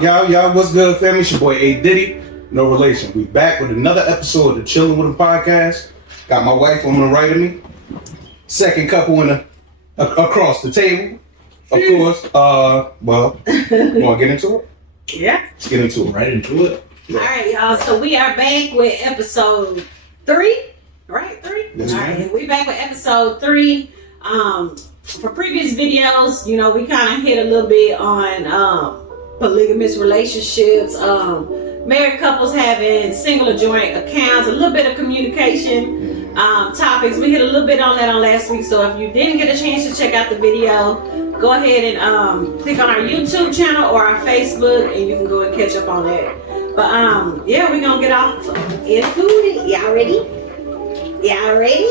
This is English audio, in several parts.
Y'all, what's good, family? It's your boy A Diddy, no relation. We back with another episode of the Chillin Wit podcast. Got my wife on the right of me. Second couple across the table, of course. Well, you want to get into it? Yeah. Let's get into it. Right into it. Yeah. All right, y'all. So we are back with episode 3, right? 3? Yes, all ma'am. right, we back with episode 3. For previous videos, you know, we kind of hit a little bit on polygamous relationships, married couples having single or joint accounts, a little bit of communication topics. We hit a little bit on that on last week. So if you didn't get a chance to check out the video, go ahead and click on our YouTube channel or our Facebook, and you can go and catch up on that. But yeah, we're gonna get off into it. Y'all ready? Y'all ready?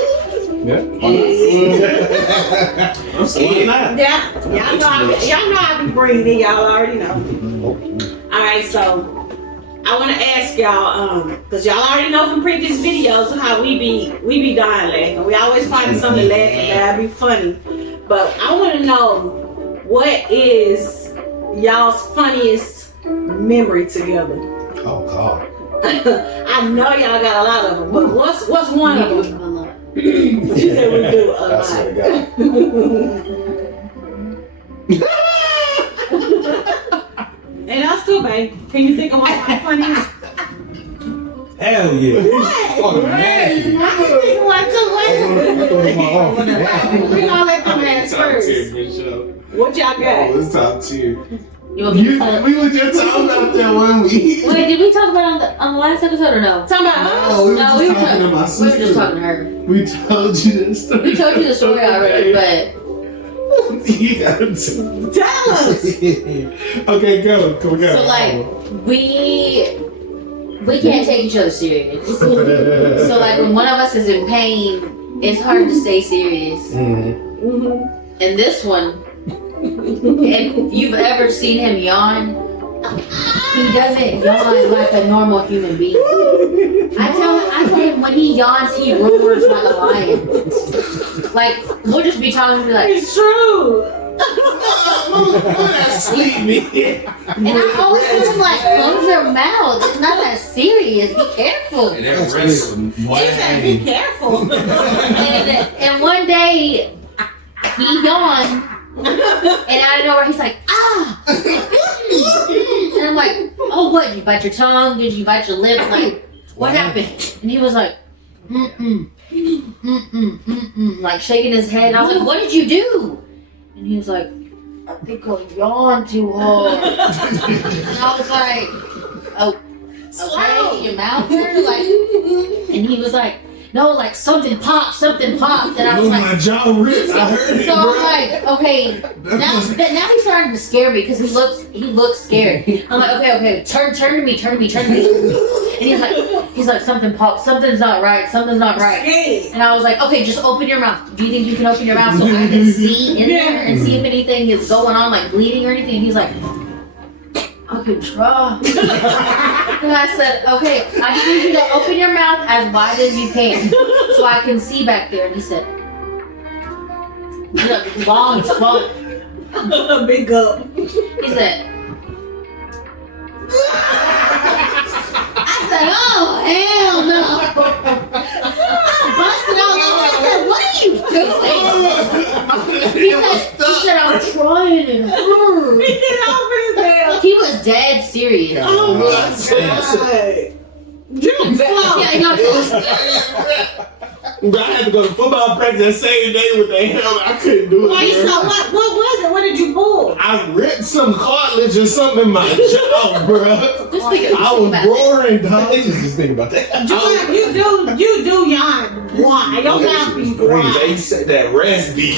Yeah. I'm scared now. Yeah, y'all know I be breathing. Y'all already know. All right, so I want to ask y'all, cause y'all already know from previous videos how we be dying laughing. We always find something to laugh at that'd be funny. But I want to know, what is y'all's funniest memory together? Oh God. I know y'all got a lot of them, but what's one of them? She said we do a lot. I swear to God. And us too, babe. Can you think of one of my funniest? Hell yeah. Oh, man. I can think of one too. We gonna let them ask first. What y'all got? It's top tier. You want me to talk? We were just talking about that one week. Wait, did we talk about it on the last episode or no? Talking about us? No, we were No, just we were talking to my we were sister. just talking to her. We told you the story. We told you the story already, but You gotta Tell us. Okay, go. Come on. so like we can't take each other serious. So like when one of us is in pain, it's hard to stay serious. Mm-hmm. And this one, if you've ever seen him yawn, he doesn't yawn like a normal human being. I tell him when he yawns, he roars like a lion. Like, we'll just be talking and be like, It's true. Sleep me. and I always tell him like, close your mouth. It's not that serious. Be careful. And that rest He said, be careful. And one day, he yawned, and out of nowhere, he's like, ah! And I'm like, oh, what? Did you bite your tongue? Did you bite your lip? Like, what happened? And he was like, like shaking his head. And I was like, what did you do? And he was like, I think I yawned too hard. And I was like, oh, okay, your mouth hurt? Like, and he was like, no, like something popped. And I was like, my jaw ripped. I heard it, so bro. I'm like, okay, now he's starting to scare me because he looks scared. I'm like, okay, turn to me. And he's like, something popped, something's not right. And I was like, okay, just open your mouth. Do you think you can open your mouth so I can see in there and see if anything is going on, like bleeding or anything? And he's like, I can try. And I said, okay, I just need you to open your mouth as wide as you can so I can see back there. And he said, long swallow. Big up. He said, I said, oh, hell no. I busted all over. I said, what are you doing? He said, I'm trying and it hurt. He didn't open his mouth. He was dead serious. Oh my God. Jump slow. Yeah, no, Bro, I had to go to football practice that same day with the helmet. I couldn't do it. Wait, bro. so what was it? What did you pull? I ripped some cartilage or something in my jaw, bro. just think I was roaring, dog. Just think about that. You do yawn. Why? Your mouth be They wide. said that rest be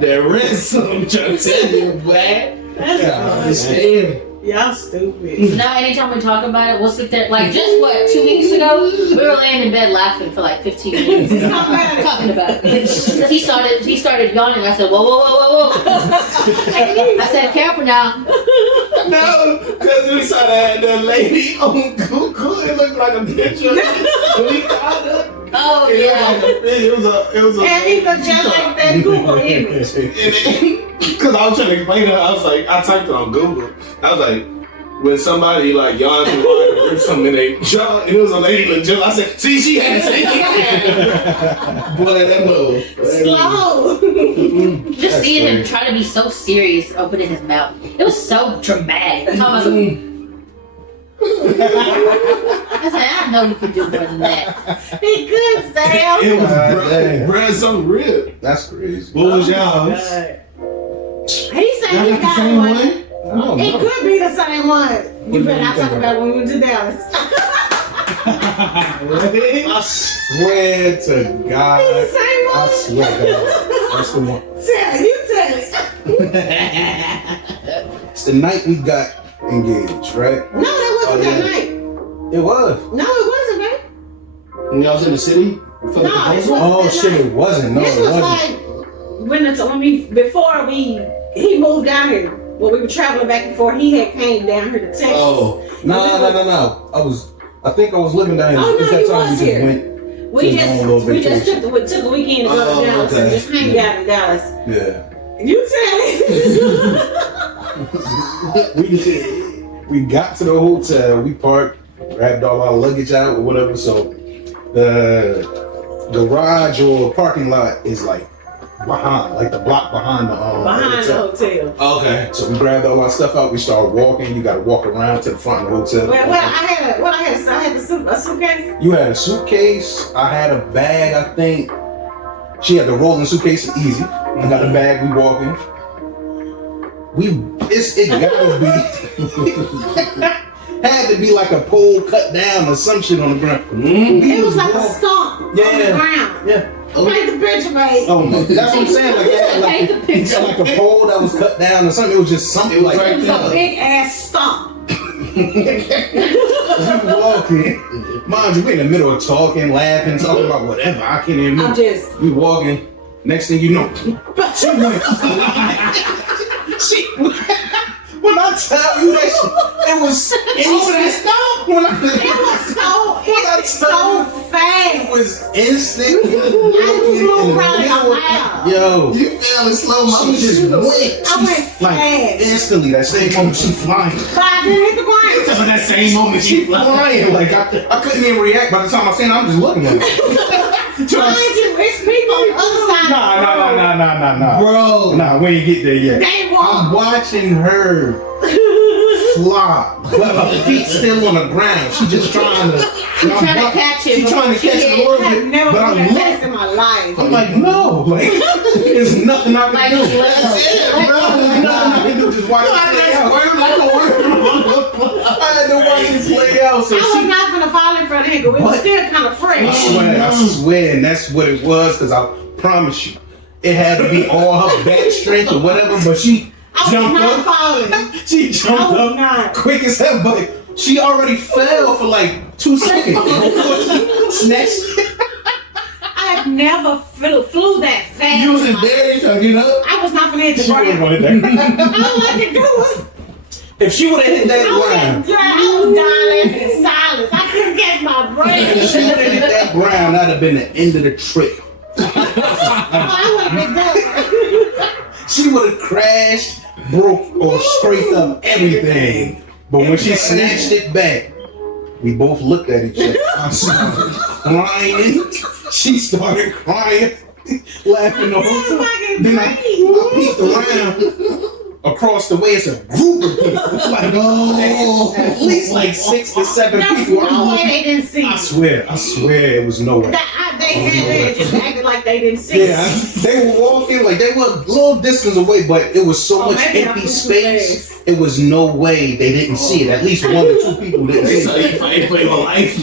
that rest something I'm trying to tell you, boy. That's Yeah. y'all stupid. now anytime we talk about it, we'll sit there, like just what, 2 weeks ago, we were laying in bed laughing for like 15 minutes. Talking about it. He started yawning. I said, whoa. I said, careful now. No, because we saw that lady on Google. It looked like a picture. We called her. Oh It yeah. was a. And even just like that Google image. Because I was trying to explain it, I was like, I typed it on Google. I was like, when somebody like yawns and water or something in their jaw, and it was a lady in the jaw. I said, see, she had the same thing. Boy, that move. Slow. Just seeing him try to be so serious, opening his mouth. It was so dramatic. I said, I know you could do more than that. He could, Sam. It was bread so real. That's crazy. What was y'all's? He said he got one. It could be the same one. You better not talk about when we went to Dallas. I swear to God. It's the same one. I swear to God. That's the one. Tell it. It's the night we got engaged, right? No, that wasn't that night. It was. No, it wasn't, man. When y'all was in the city? No, this wasn't Oh that shit, night. it wasn't. No, This it was wasn't. like before he moved down here. When we were traveling back and forth, he had came down here to Texas. Oh. No. I think I was living down here. Oh, no, It's that you time was we just here. went. We just took a weekend to go to Dallas and just hang out in Dallas. Yeah. You tell it. We got to the hotel, we parked, grabbed all our luggage out or whatever, so the garage or parking lot is like behind, like the block behind the hotel. Okay. So we grabbed all our stuff out, we started walking, you gotta walk around to the front of the hotel. Well, I had a suitcase. You had a suitcase, I had a bag, I think. She had the rolling suitcase, easy. I got a bag, we walking. It gotta be had to be like a pole cut down or some shit on the ground. It was like a stump on the ground. Yeah. Like the picture, mate. Oh no, that's what I'm saying. Like, it had like a pole that was cut down or something. It was just something like it was a big ass stump. We walking, mind you, we in the middle of talking, laughing, talking about whatever. I can't even remember. We walking. Next thing you know, she went. When I tell you that it was instant. It was so fast. It was instant. Yo, you fell in slow motion. She just went. I went fast. Instantly, that same moment she flying. But I didn't hit the ground. That same moment She flying. Like I couldn't even react. By the time I seen her, I'm just looking at her. Mind you, it's people on the other side. Nah. Bro. Nah, we ain't get there yet. I'm watching her fly, but her feet still on the ground. She just trying to. She's trying to catch it. She's trying to catch it a little bit. I've never But seen I'm that fast in my life. I'm like, no, like, there's nothing I can do. That's it, bro. There's nothing I can do. Just watch it play out. I had to watch it play out. So I was not gonna fall in front of him, but it was still kind of fresh. I swear, and that's what it was, because I promise you, it had to be all her back strength or whatever, but she jumped up. She jumped up quick as hell, but she already fell for like 2 seconds. Snatched. I've never flew that fast. You was embarrassed to get up? I was not gonna hit the She wasn't ground. gonna hit that. All I could do was If she would have hit that ground, I was dying laughing in silence. I couldn't catch my breath. if she would have hit that ground, that'd have been the end of the trip. I would have been done. She would have crashed, broke, or scraped up everything. But when she snatched it back, we both looked at each other. I started crying. She started crying, laughing the whole time. Then I peeked around. Across the way, it's a group of people. Like, at least like 6 to 7 people. No way they didn't see. I swear, it was no way. They just acted like they didn't see. Yeah, they were walking, like they were a little distance away, but it was so much empty space. It was no way they didn't see it. At least 1 or 2 people didn't see it. Fight for your life.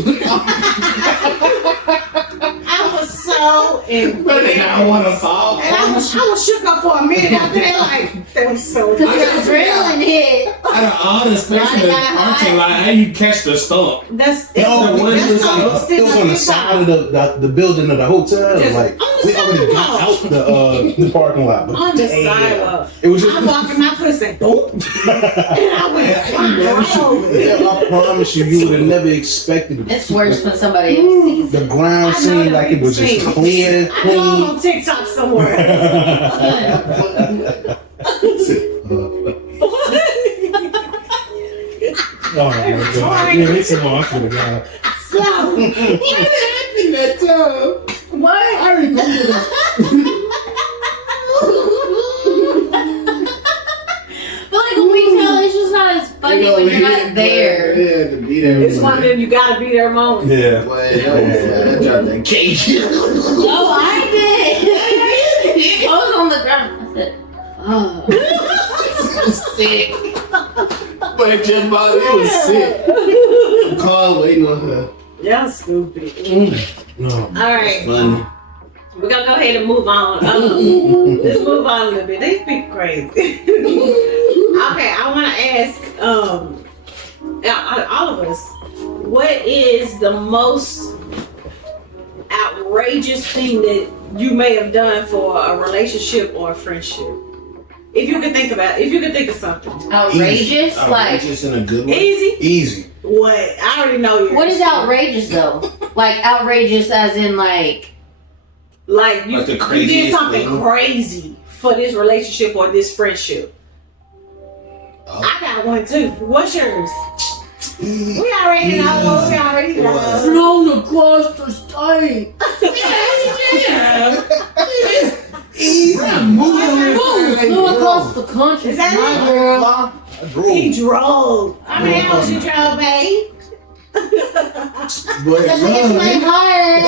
I was so embarrassed. But they don't want to fall. And I was shook up for a minute after that, like, that was so Because the adrenaline hit. Out of all the space in the parking lot, how you catch the stump? It It was on the side of the building of the hotel. Just Like we already already got out the parking lot. But On the sidewalk. it was just. I'm walking my foot and boom. And I went right over it. Yeah, I promise you would have never expected it. It's worse when somebody else sees The it. ground seemed like it was just clear, I know I'm clean. on TikTok somewhere. Oh my god. Yeah, it's so awkward, God. So, What happened that time? what? I remember that. But like when we tell, it's just not as funny when you're not there. Yeah, to be there. It's one of them you gotta be there moments. Yeah. Boy, that dropped that cake. No, I did. I was on the ground. I said, Sick. But your body was sick. Call waiting on her. Y'all stupid. No. Alright, Funny. we're gonna go ahead and move on. Let's move on a little bit. These people crazy. Okay, I wanna ask all of us, what is the most outrageous thing that you may have done for a relationship or a friendship? If you could think of something. outrageous? Like, Outrageous in a good way. Easy? What? I already know you. what is outrageous though? Like outrageous as in like Like you, Like the you did craziest something thing? crazy for this relationship or this friendship. Oh. I got one too. What's yours? We already know. We already know. flown across the state. Flew across the country. Is that my it? girl. I drove. He drove. How many hours you drove, babe? Boy, That's against my heart.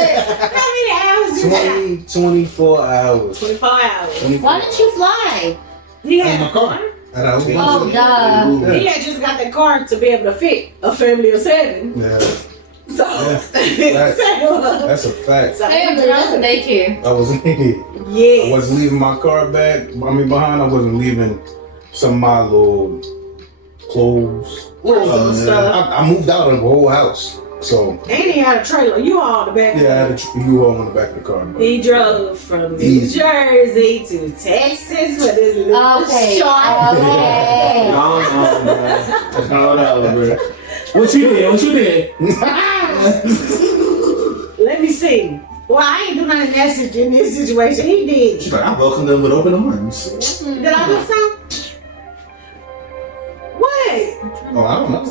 How many hours you drove? 24 hours. 24 hours. Why didn't you fly? He had In my a car. car. And I was Oh, duh. He had just got that car to be able to fit a family of 7. Yeah, So, that's a fact. Damn, dude, that's a daycare. I wasn't Yes. leaving my car behind. I wasn't leaving some of my little clothes. Little stuff. I moved out of the whole house. So And he had a trailer. You all in the back. yeah, I had a U-Haul on the back of the car. But He drove from New Easy. Jersey to Texas for this little Okay. short. Okay. Calm down, bro. What you did? Let me see. Well, I ain't doing nothing in this situation. He did. She's like, I welcome them with open arms. Did I do something? What? oh, I don't know.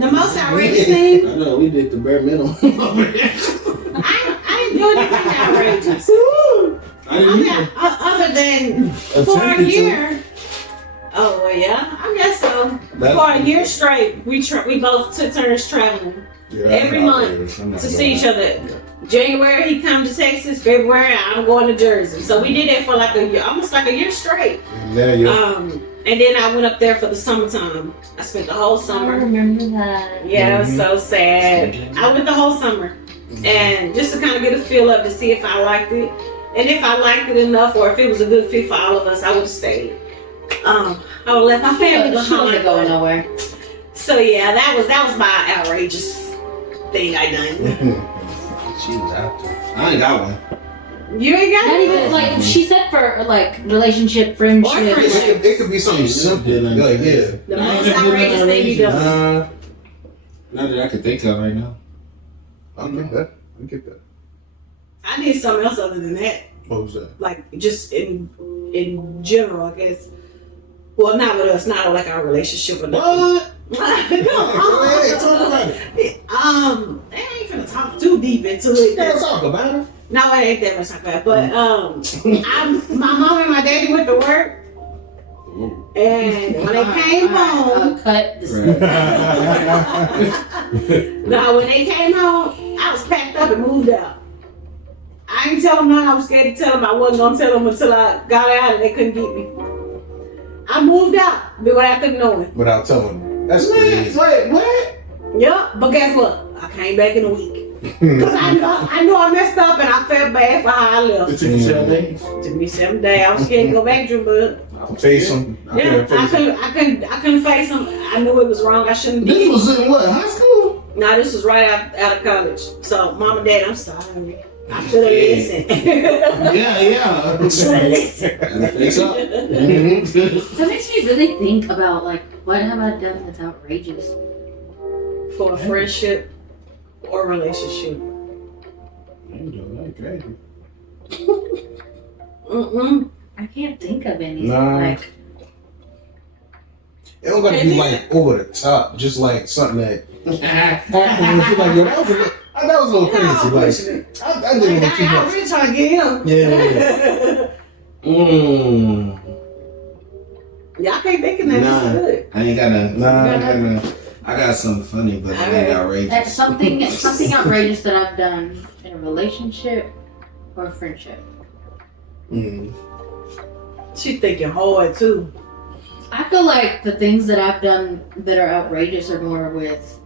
The most outrageous thing? I know, we did the bare minimum. I ain't doing anything outrageous. I didn't either. Other than for a year. Oh, well, yeah. I guess so. For a year straight, we both took turns traveling every month to see each other. January, he come to Texas. February, I'm going to Jersey. So we did that for like a year, almost like a year straight. Yeah. And then I went up there for the summertime. I spent the whole I summer. remember that. Yeah, it was so sad. I went the whole summer. And just to kind of get a feel of to see if I liked it. And if I liked it enough or if it was a good fit for all of us, I would have stayed. I would have left my family She wasn't behind. going nowhere. So yeah, that was my outrageous thing I done. She was out there. I ain't got one. You ain't got Not it? even like she said for like relationship, friendship. Or friendship. It could be something simple. Like, yeah. The most outrageous thing you done. Not that I could think of right now. I'll get that. I did something else other than that. What was that? Like just in general, I guess. Well, not with us, not like our relationship or nothing. What? No, Go ahead, talk about it. I ain't finna talk too deep into it. Let's talk about it. No, it ain't that much talk about. But my mom and my daddy went to work, and when they came home, Cut this. no, when they came home, I was packed up and moved out. I ain't tell them nothing. I was scared to tell them. I wasn't gonna tell them until I got out and they couldn't get me. I moved out without them knowing. Without telling me. That's crazy. Wait, what? Yeah, but guess what? I came back in a week. Cause I knew I messed up and I felt bad for how I left. It took you 7 days. It took me 7 days. I was scared to go back, Drew, but Face him. yeah, I couldn't face him. I knew it was wrong. I shouldn't This be. was in what, high school? No, this was right out of college. So, mom and dad, I'm sorry. I should have listened. Yeah. Should have listened. Face up. That makes me really think about like what have I done that's outrageous? For a friendship or relationship. I can't think of any. Nah. Like It don't gotta be like over the top, just like something that happened. You feel like, yo, that was a little crazy. Like, I did a little too I'm much. really trying to get him. Yeah. Y'all can't think of that. Nah. That's good. I ain't got none. Nah. I got something funny, but it ain't outrageous. that's something outrageous that I've done in a relationship or a friendship. She thinking hard too. I feel like the things that I've done that are outrageous are more with,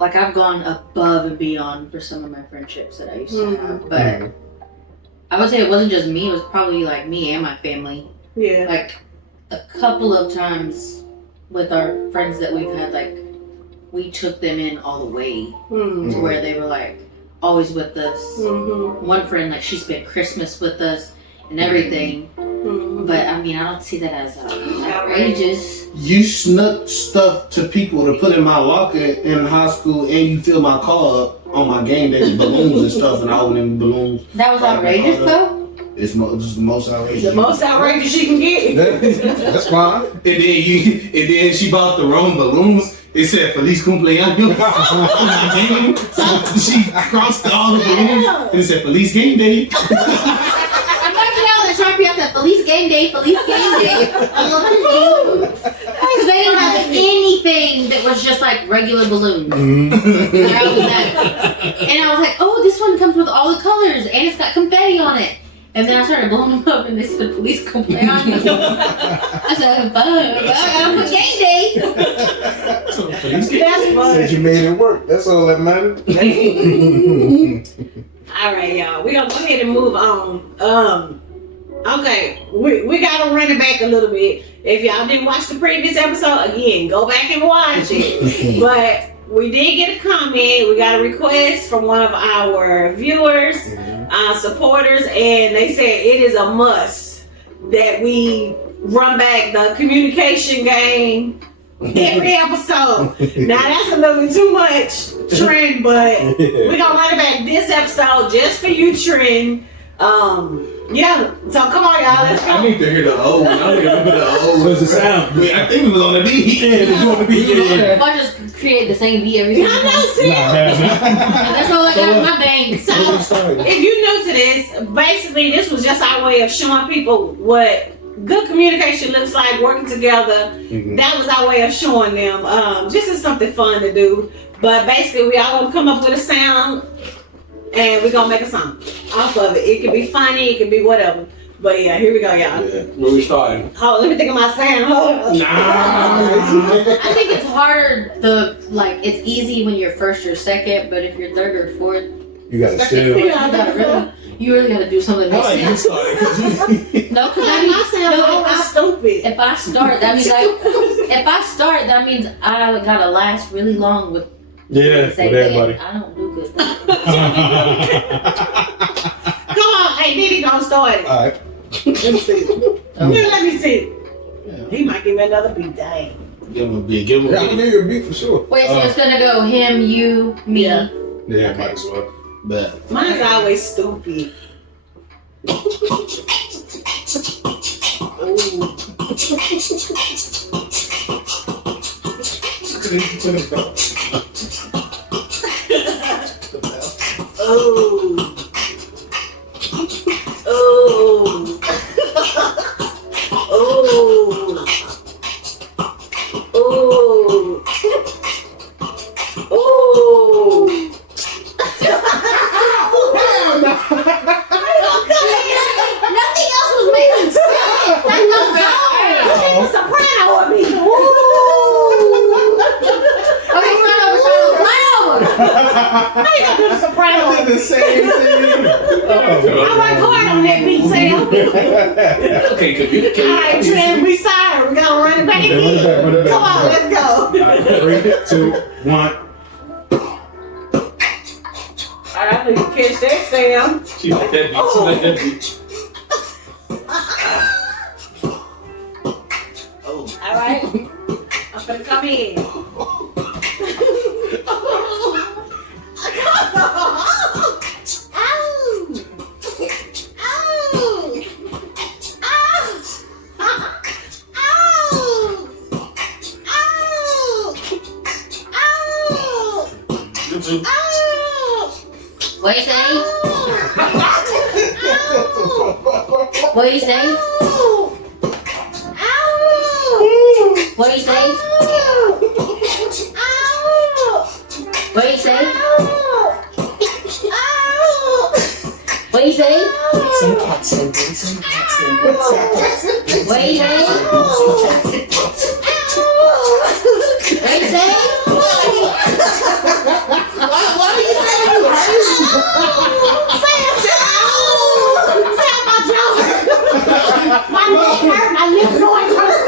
like I've gone above and beyond for some of my friendships that I used to have. But I would say it wasn't just me, it was probably like me and my family. Yeah. Like a couple of times with our friends that we've had, like we took them in all the way to where they were like always with us. One friend, like she spent Christmas with us and everything. But I mean, I don't see that as outrageous. You snuck stuff to people to put in my locker in high school, and you filled my car up on my game day with balloons and stuff, and I opened them balloons. That was outrageous, though. It's just the most outrageous. The most outrageous she can get. That's fine. And then she bought the wrong balloons. It said Feliz Cumpleaños. So she crossed all the balloons, and it said Feliz Game Day. Imagine how the Sharpie had that Feliz Game Day, Feliz Game Day. Because they didn't have anything that was just like regular balloons. And I was like, oh, this one comes with all the colors, and it's got confetti on it. And then I started blowing them up, and they said, "Feliz cumpleaños." I said, "Fuck, I'm a game day." That's fun. Said you made it work. That's all that matters. All right, y'all. We're gonna go ahead and move on. Okay, we gotta run it back a little bit. If y'all didn't watch the previous episode, again, go back and watch it. But we did get a comment. We got a request from one of our viewers, supporters, and they said it is a must that we run back the communication game every episode. Now that's a little bit too much, Trent, but we're gonna run it back this episode just for you, Trent. Yeah, so come on, y'all, let's go. I need to hear the old one. I don't remember the old one. What's the sound? Wait, I think it was on the beat. Yeah, it was on the beat. Yeah. I just create the same beat every time. I know, see? That's all I got in my bank. So, if you're new to this, basically this was just our way of showing people what good communication looks like, working together. That was our way of showing them. Just as something fun to do. But basically, we all gonna come up with a sound, and we're gonna make a song off of it. It could be funny, it could be whatever. But yeah, here we go, y'all. Yeah. Where we starting? Oh, let me think of my sound. Hold on. I think it's harder. It's easy when you're first or second, but if you're third or fourth, You gotta still. you really gotta do something. How about you started? No, because My sound always stupid. if I start, that means I gotta last really long with. Yeah, with everybody. I don't do good. Come on, hey, Diddy gonna start it. All right. Let me see. Let me see. He might give me another beat. Dang. Give him a beat. Give him Yeah, a I can beat. hear your beat for sure. Wait, so it's gonna go him, you, me. Yeah. Yeah, might as well. Bet. Mine's always stupid. Nothing else was making sense. Soprano with me. Okay, start over. How you gonna do the soprano? I did the same thing. I work hard on that beat, Sam. Okay, communicate. All right, Trent, we sorry. We gotta run it back again. Run it back. Come on, let's go. All right, 3, 2, 1. All right, I'm You can catch that, Sam. She like that bitch. She like that bitch. All right. I'm gonna come in. What you say? What you say? What you say? What you say? What you say? What you say? What you say? My neck hurt, my lip noise hurt.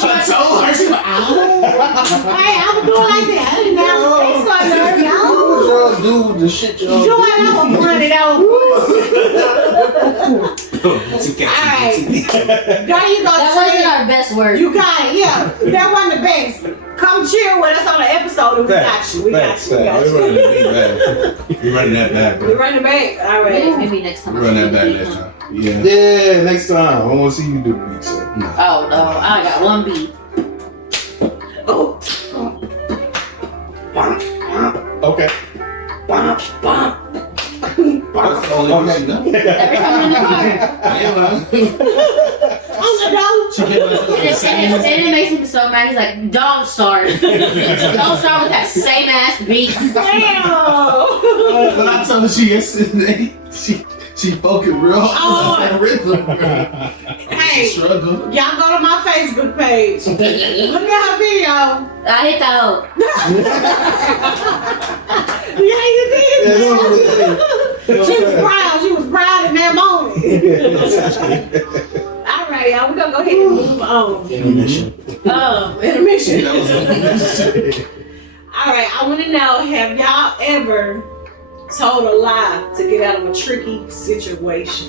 She told her, she went, ow. Hey, I was doing like that. I didn't have a face on her, y'all. What y'all do with the shit y'all Joy, I was running over. Alright. There you go. That wasn't our best word. You got it, yeah. That wasn't the best. Come chill with us on the episode and we got you. We got you. We're running that back, We bro. run the back. Alright. Maybe next time. We're running that back next time. Yeah. Yeah, next time. I want to see you do the beat, sir. Oh no, I got one beat. Oh. Okay. That's the only one she done. Every time I'm in the car. She came And it makes him so mad. He's like, don't start. Don't start with that same ass beat. When I told her she yesterday, she spoken real hard on rhythm. Hey, Struggle. y'all go to my Facebook page. Look at her video. I hit that hoe. Yeah, you did. She was proud. She was proud in that moment. All right, y'all. We're gonna go ahead and move on. Intermission. Intermission. That was intermission. All right. I want to know: have y'all ever told a lie to get out of a tricky situation?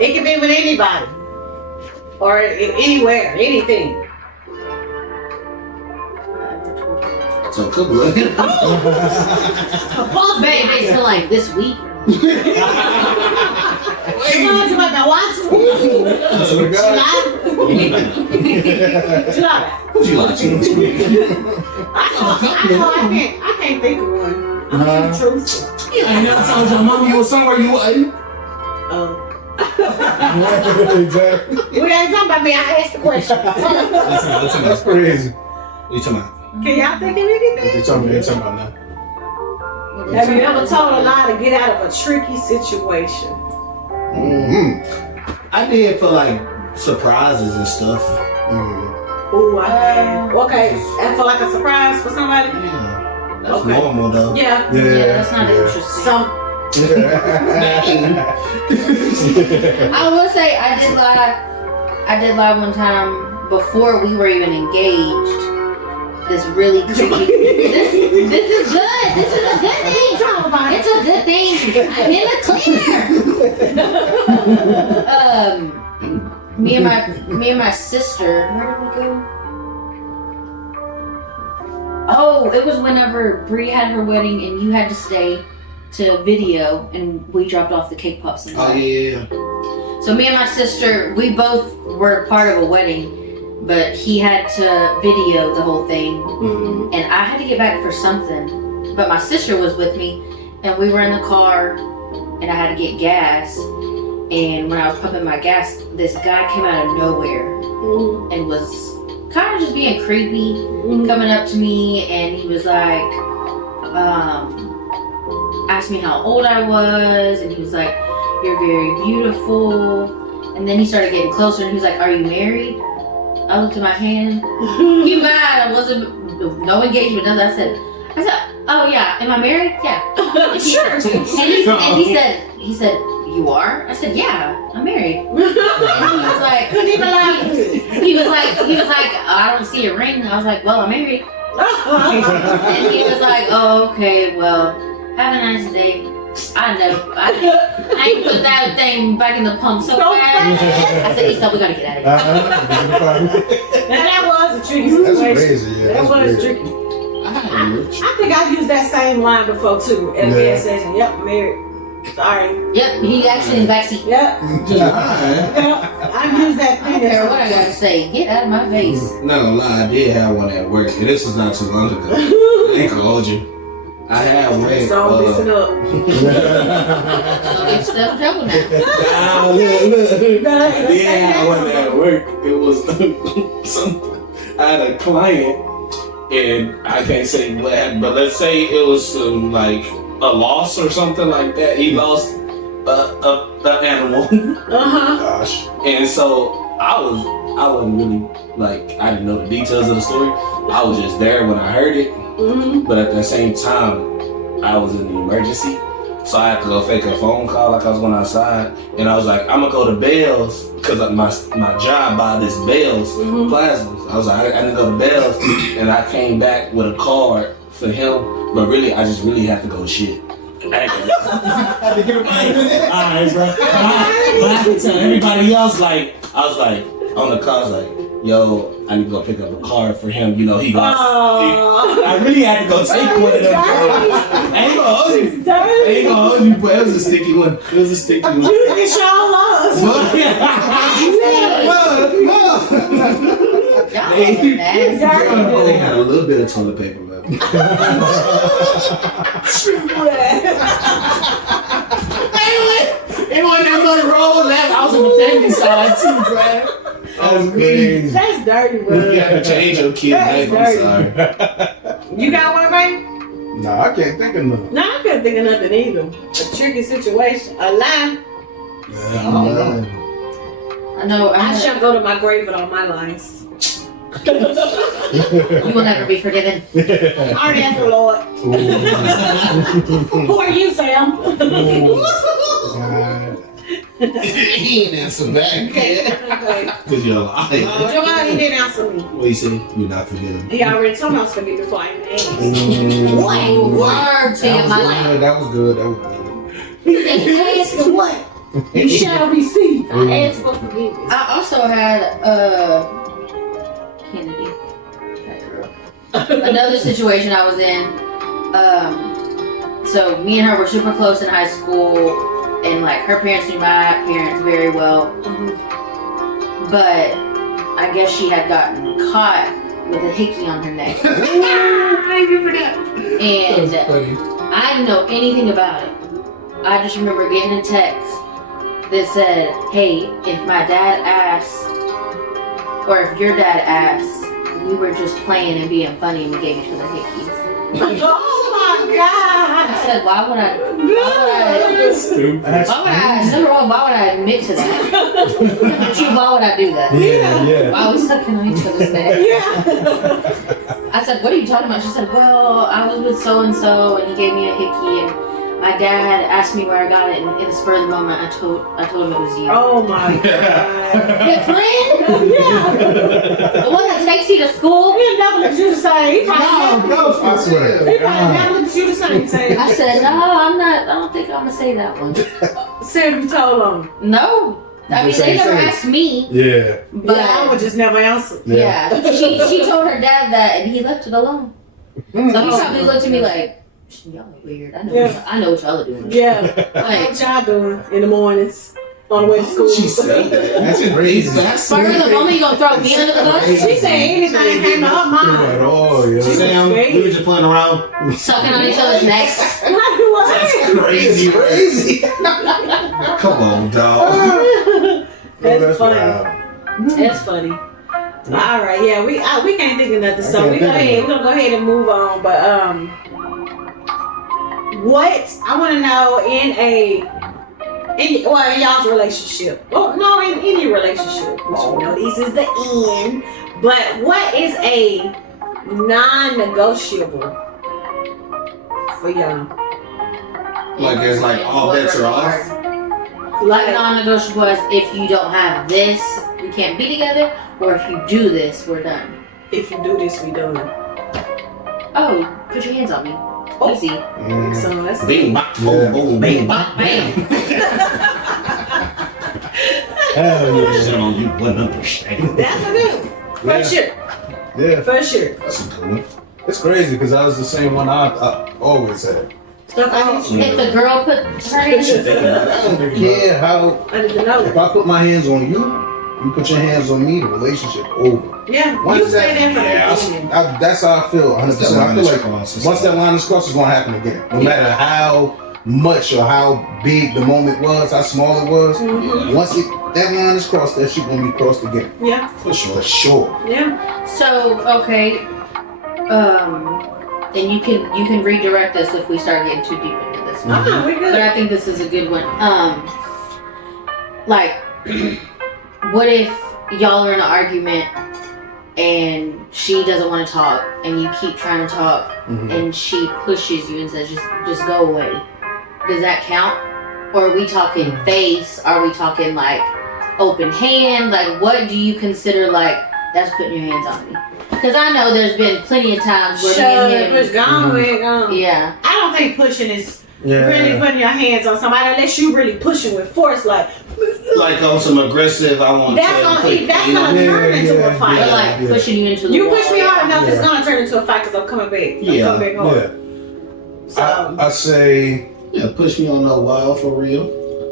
It can be with anybody, or anywhere, anything. So a couple of Baby, so like this week. Come on, you might be watching. Who's you like? I can't think of one. I'm too truthful. I ain't never told your mama you was somewhere you wasn't. Oh. Exactly. We ain't talking about me. I asked the question. That's crazy. What you talking about? Can y'all think of anything? You talking about now? Have you ever told a lie to get out of a tricky situation? I did for like surprises and stuff. Ooh, I have. Okay, and for like a surprise for somebody? Yeah. That's Okay. normal though. Yeah. Yeah, that's not interesting. I will say I did lie one time before we were even engaged. This really tricky. This is good. This is a good thing. It's a good thing. I'm in the clear. Me and my sister. Where did we go? Oh, it was whenever Bree had her wedding and you had to stay to video, and we dropped off the cake pops. And Oh yeah. So me and my sister, we both were part of a wedding. But he had to video the whole thing, and I had to get back for something. But my sister was with me, and we were in the car, and I had to get gas. And when I was pumping my gas, this guy came out of nowhere and was kind of just being creepy, coming up to me, and he was like, asked me how old I was, and he was like, "You're very beautiful." And then he started getting closer, and he was like, "Are you married?" I looked at my hand. He mad. I wasn't, no engagement, nothing. I said, "Oh yeah, am I married? Yeah." And Sure. And he said, "You are?" I said, "Yeah, I'm married." And he was like, he was like, "I don't see a ring." I was like, "Well, I'm married." And he was like, "Oh, okay, well, Have a nice day. I know. I ain't put that thing back in the pump so fast. I said, Issa, we gotta get out of here. Now that was a tricky That's situation. crazy. Yeah, That that's was crazy. tricky. I think I've used that same line before too at a gas station. Yep, married. Sorry. Yep, he actually in the backseat. Yep. Yep. I've used that I thing. don't care what I gotta say. Get out of my face. Not gonna lie, I did have one at work, and this was not too long ago. I ain't gonna hold you. I had one. So listen up. Don't get yourself in trouble now. I did have one at work. It was I had a client, and I can't say what happened, but let's say it was some like a loss or something like that. He lost a animal. Gosh. And so I wasn't really like, I didn't know the details of the story. I was just there when I heard it, but at the same time, I was in the emergency, so I had to go fake a phone call like I was going outside, and I was like, I'm gonna go to Bell's because my job buy this Bell's plasmas. I was like, I need to go to Bell's, and I came back with a card for him, but really, I just really had to go shit. Had to give it Alright, bro. But I could tell everybody else, like, I was like, on the car, I was like, yo, I need to go pick up a card for him. You know, he lost. I really had to go take one of them. I ain't gonna hold you. I ain't gonna hold you, but it was a sticky one. It was a sticky one. It's y'all lost. Y'all They nasty. had a little bit of toilet paper left. It wasn't that much roll left. I was on the family side too, bro. That's crazy. That's dirty, bro. You had to change your kid name. I'm sorry. You got one, baby? Nah, I can't think of nothing. No, I couldn't think of nothing either. A tricky situation. A lie. Yeah, I don't know. I know. I shouldn't go to my grave with all my lies. You will never be forgiven. I already asked the Lord. Who are you, Sam? He ain't answer back. Cause you're lying. Giovanni didn't answer me. What you say? You're not forgetting. He already told me I was going to be before I even asked. What word to your mouth? That was good. That was good. He said, ask for what? You shall receive. I asked for forgiveness. I also had Kennedy, that girl. Another situation I was in. So me and her were super close in high school, and like her parents knew my parents very well. But I guess she had gotten caught with a hickey on her neck. I remember that. And I didn't know anything about it. I just remember getting a text that said, hey, if my dad asks, or if your dad asks, we were just playing and being funny and we gave each other hickeys. Oh my God! I said, why would I admit to that? Number two, why would I do that? Yeah. Why are we sucking on each other's neck? Yeah. I said, what are you talking about? She said, well, I was with so-and-so and he gave me a hickey and my dad asked me where I got it, and in the spur of the moment, I told him it was you. Oh my God. Your friend? Yeah. The one that takes you to school? He'll never let you the same. I swear. He probably never let you the same. I said, no, I'm not. I don't think I'm gonna say that one. Sam, you told him. No. I mean, they never asked me. Yeah. But I would just never answer. yeah, she told her dad that, and he left it alone. So he probably looked at me like, y'all are weird. I know what y'all are doing. Yeah. Like, What y'all doing in the mornings on the way to school? She said that. That's crazy. spur of the moment, you gonna throw me under the bus? She said anything that came to her mind. Oh, yeah. Sam, we were just playing around. Sucking on each other's necks. That's crazy. Come on, dog. That's funny. wild. That's funny. All right, yeah, we can't think of nothing, so we're gonna go ahead and move on. But what I want to know in y'all's relationship, well, no, in any relationship, which we know this is the end. But what is a non-negotiable for y'all? Like it's like all bets are off. Like non-negotiable as if you don't have this, we can't be together, or if you do this, we're done. If you do this, we done. Oh, put your hands on me. Easy. So that's Bing, bop, boom, boom, bing, bop, Bam. Hell yeah. Shit on you, what understand? that's a good one. For sure. Yeah, For sure. That's a good one. it's crazy because that was the same one I always had. Stuff I If the girl put her hands, I don't care how. I didn't know. If I put my hands on you, you put your hands on me, the relationship over. Yeah, Once you say that from yeah. the beginning. That's how I feel. 100%. I feel like once that line is crossed, it's gonna happen again. No matter how much or how big the moment was, how small it was. Once that line is crossed, that shit gonna be crossed again. Yeah, For sure. For sure. yeah. so okay, and you can redirect us if we start getting too deep into this one. We But good. I think this is a good one. Like, what if y'all are in an argument and she doesn't want to talk, and you keep trying to talk, and she pushes you and says, "Just go away." Does that count? Or are we talking face? Are we talking like open hand? Like, what do you consider like that's putting your hands on me? Because I know there's been plenty of times where me and Push him, gone, we're gone. yeah. I don't think pushing is Yeah. really putting your hands on somebody unless you really pushing with force. Like on some aggressive, I want that's gonna turn into a fight. Or like pushing you into the You wall. push me hard enough, it's Yeah. gonna turn into a fight because I'm coming back. Yeah. I'm coming back hard. Yeah. So I say. Yeah, push me on the wild for real.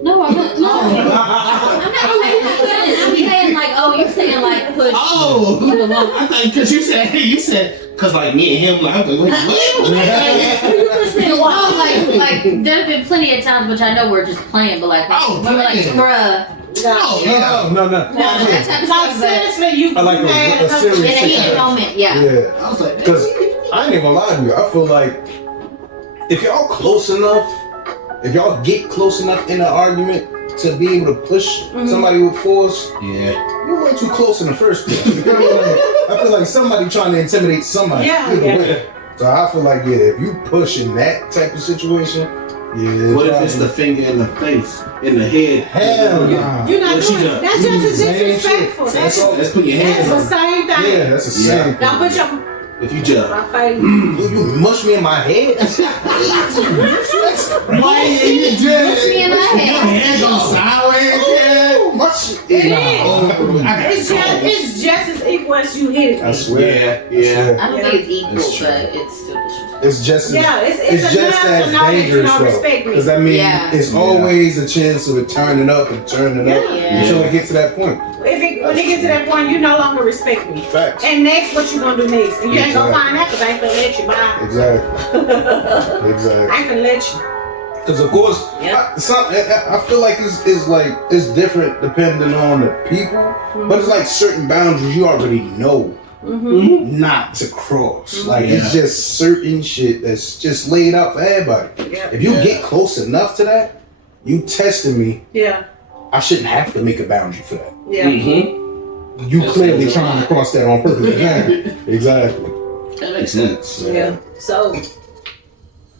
No, I'm not. No. I'm not saying that. I'm saying like, oh, you're saying like push. Oh, I thought because you said, because like me and him, like, I'm like, what? you push me to No, walk. like there have been plenty of times, which I know we're just playing, but like, Oh, we're like, playing. bruh. Oh, No. That type of Like stuff, but seriously, you I like had a enough- serious in a heated situation. moment, yeah. Yeah. I was like, Because I ain't even gonna lie to you. I feel like if y'all close enough, if y'all get close enough in an argument to be able to push somebody with force, yeah. you weren't too close in the first place. You feel me? Like, I feel like somebody trying to intimidate somebody. Yeah, either yeah. way. So I feel like, if you push in that type of situation, What if it's the finger in the face, in the head? hell nah. You're not What she doing it. done? That's just as Same shit. disrespectful. Let's That's put your hands the on. same thing. Yeah, that's the Yeah. same thing. Don't put your If you just. my face. You mush me in my head. Why you Push me in my head. hands on sideways? Oh, mush it. It Nah. It's just as equal as you hit it. I swear. Yeah. I don't think it's equal, That's true. but it's still disrespectful. It's just as, Yeah, it's it's just enough as to know that you dangerous don't though. respect me. Because I mean, Yeah. it's Yeah. always a chance of turn it up and turn it up Yeah. until it gets to that point. When it gets to that point, you no longer respect me. Facts. And next, what you gonna do next? And you ain't gonna Exactly. find out because I ain't gonna let you. Bye. Exactly. Exactly. I ain't gonna let you. Because of course, Yeah. I feel like it's different depending on the people, but it's like certain boundaries you already know not to cross. Like it's just certain shit that's just laid out for everybody. Yeah. If you get close enough to that, you testing me. Yeah. I shouldn't have to make a boundary for that. Yeah. Mm-hmm. You clearly trying to cross that on purpose. Yeah, exactly. That makes sense. Yeah. So,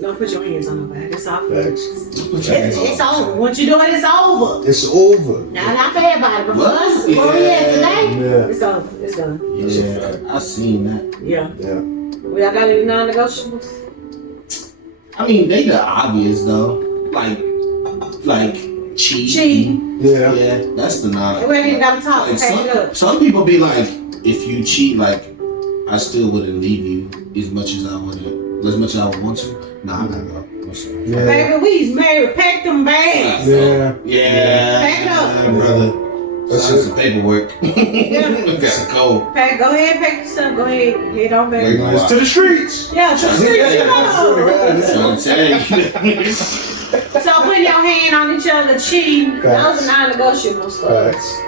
don't put your hands on nobody. That's all. Facts. It's over. Once you do it, it's over. It's over. Now, not for everybody, but for Well, us, what we had today, Yeah. it's over. It's done. Yeah, I seen that. Yeah. Yeah. We all got any non-negotiables? I mean, they the obvious though. Like cheat. Cheating. Yeah. Yeah, that's the non. We ain't even got to talk. Like Pack it up. some people be like, if you cheat, like I still wouldn't leave you as much as I would want to. Nah, I gotta go. I'm sorry. Yeah. Baby, we's married. Pack them bags. Yeah. Yeah. Pack it up. Yeah, brother. That's Sign it. some paperwork. Got a cold. Pack. Go ahead, pack your stuff. Go ahead. Head on back. It's to the streets. Yeah, to the streets, you know. I'm telling you. So putting your hand on each other, cheating, those are non-negotiable stuff. Facts.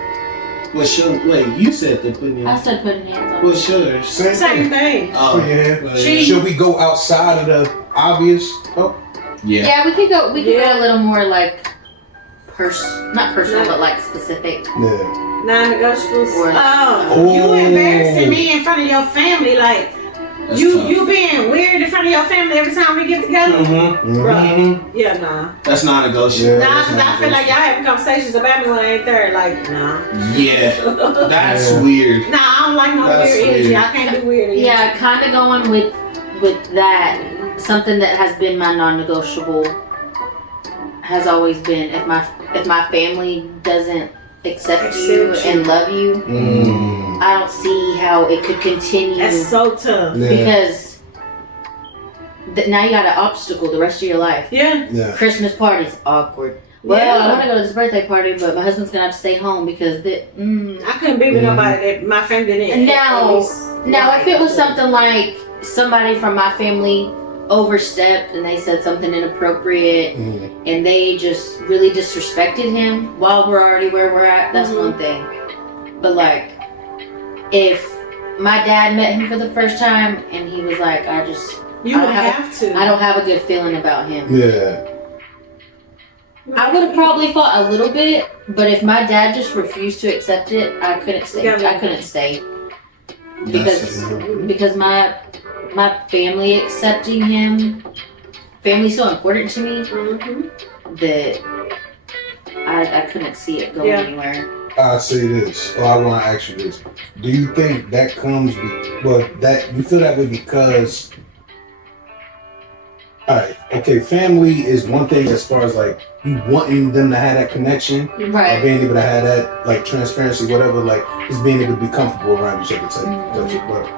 What's your wait? You said to put in. I said putting hands on. What's yours? Same thing. Oh Yeah. well, Cheat. Should we go outside of the obvious? Oh, yeah. Yeah, we could go. We could Yeah. go a little more like not personal, but like specific. yeah. Non-negotiables. Or- Oh, you embarrassing me in front of your family, like That's you tough. being weird in front of your family every time we get together. Mm-hmm. Bro, yeah, nah. That's not negotiable. Yeah. Nah, because I feel like y'all having conversations about me when I ain't there. Like, nah. Yeah, that's Yeah. weird. Nah, I don't like no That's weird energy. weird. I can't do weird energy. Yeah, kind of going with that. something that has been my non-negotiable has always been if my family doesn't accept you and love you, I don't see how it could continue. That's so tough. Because now you got an obstacle the rest of your life. Yeah. Christmas party's awkward. Well, I want to go to this birthday party, but my husband's gonna have to stay home because I couldn't be with nobody that my family didn't. Now, if it was something like somebody from my family overstepped and they said something inappropriate and they just really disrespected him while we're already where we're at, that's one thing. But like, if my dad met him for the first time and he was like, I don't have a good feeling about him. Yeah. I would have probably fought a little bit, but if my dad just refused to accept it, I couldn't stay. Because my family accepting him, family's so important to me that I couldn't see it going anywhere. I'll say this, or I want to ask you this: do you think that comes? That you feel that way because? All right, okay. Family is one thing as far as like you wanting them to have that connection, right? Or being able to have that like transparency, whatever. Like just being able to be comfortable around each other. But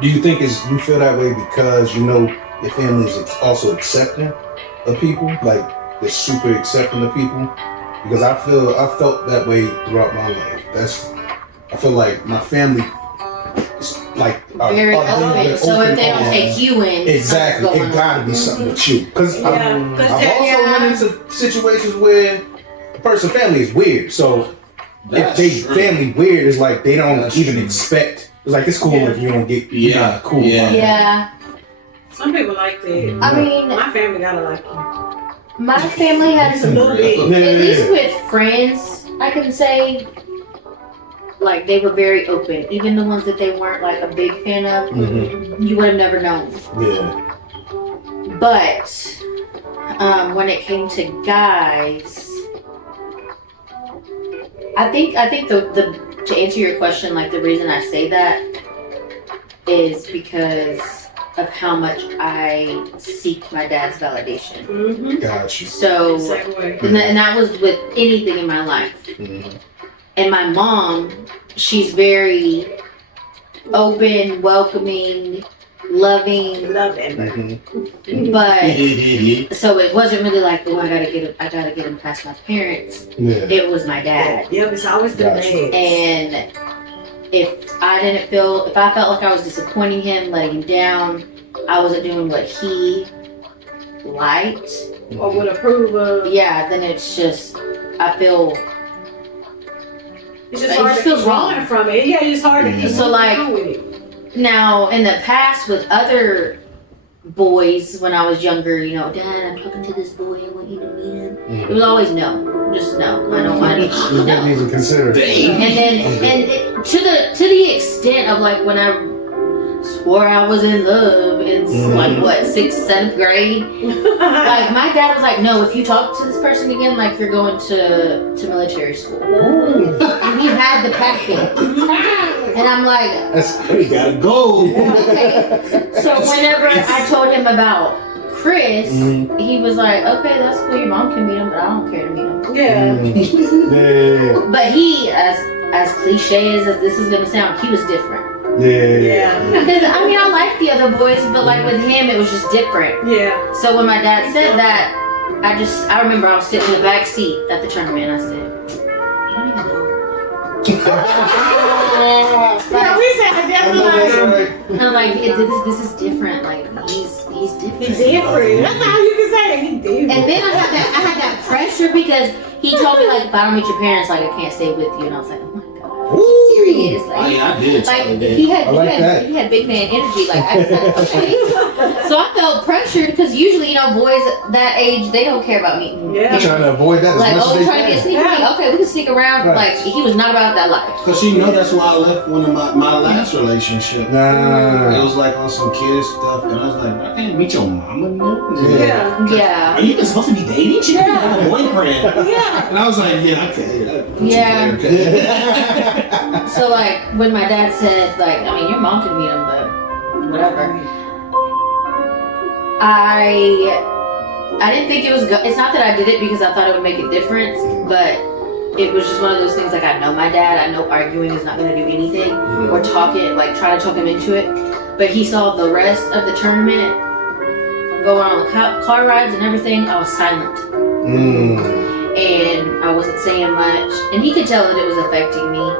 do you think you feel that way because you know your family is also accepting of people, like they're super accepting of people? Because I felt that way throughout my life. I feel like my family is like very open. So if they don't take you in, exactly, it gotta be something with you. Because I've also run into situations where a person's family is weird. So if they family weird, it's like they don't even expect. It's like it's cool if you don't get cool. Yeah. Some people like that. I mean, my family gotta like you. My family has a little bit, at least with friends, I can say, like they were very open. Even the ones that they weren't like a big fan of, you would have never known. Yeah. But when it came to guys, I think the to answer your question, like the reason I say that is because of how much I seek my dad's validation. Got you. So, and that was with anything in my life. And my mom, she's very open, welcoming, loving. But so it wasn't really like, oh, I gotta get him past my parents. It was my dad. Yeah, it's always the dad. And if I felt like I was disappointing him, letting him down, I wasn't doing what he liked or would approve of. Yeah, then it's just it's just hard to keep wrong from it. Yeah, it's hard to keep with it. Now in the past with other boys when I was younger, you know, Dad, I'm talking to this boy, I want you to meet him. It was always no. Just no. I don't want to. You didn't even consider it. And to the extent of like when I swore I was in love in like what 6th, 7th grade. Like my dad was like, no, if you talk to this person again, like you're going to military school. And he had the packet. And I'm like, we gotta go. Okay. So whenever I told him about Chris, he was like, okay, that's cool, your mom can meet him, but I don't care to meet him. Yeah. But he, as cliche as this is gonna sound, he was different. Yeah. Because I mean, I like the other boys, but like with him, it was just different. Yeah. So when my dad said that, I remember I was sitting in the back seat at the tournament, and I said, you don't even know. Yeah, we said definitely. And I'm like, this is different. Like he's different. He's different. That's how you can say it. He's different. And then I had that pressure because he told me like, if I don't meet your parents, like I can't stay with you. And I was like, oh my god. Serious, like, I did. Like he had big man energy. Like I was like, okay. So I felt pressured because usually, you know, boys that age they don't care about meeting. You're trying to avoid that. Like, as much as trying to get sneaky. Okay, we can sneak around. Right. Like he was not about that life. Cause you know that's why I left one of my last relationship. It was like on some kid stuff, and I was like, I can't meet your mama. Yeah. Are you even supposed to be dating? She didn't have a boyfriend. Yeah. And I was like, yeah, okay. So like when my dad said like, I mean your mom could meet him, but whatever. I didn't think it was good. It's not that I did it because I thought it would make a difference, but it was just one of those things. Like, I know my dad. I know arguing is not going to do anything, or talking, like try to talk him into it. But he saw the rest of the tournament going on the car rides and everything. I was silent, and I wasn't saying much, and he could tell that it was affecting me.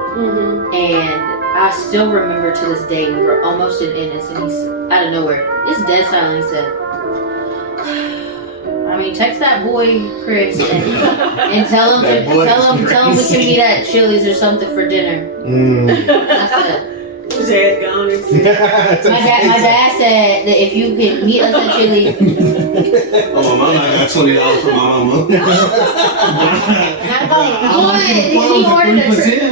And I still remember to this day, we were almost in Ennis, and he's out of nowhere, it's dead silent. He said, I mean, text that boy Chris and tell him we can meet at Chili's or something for dinner. That's it. His head gone. My dad said that if you can meet us at Chili's. Oh, my mama, I got $20 from my mama.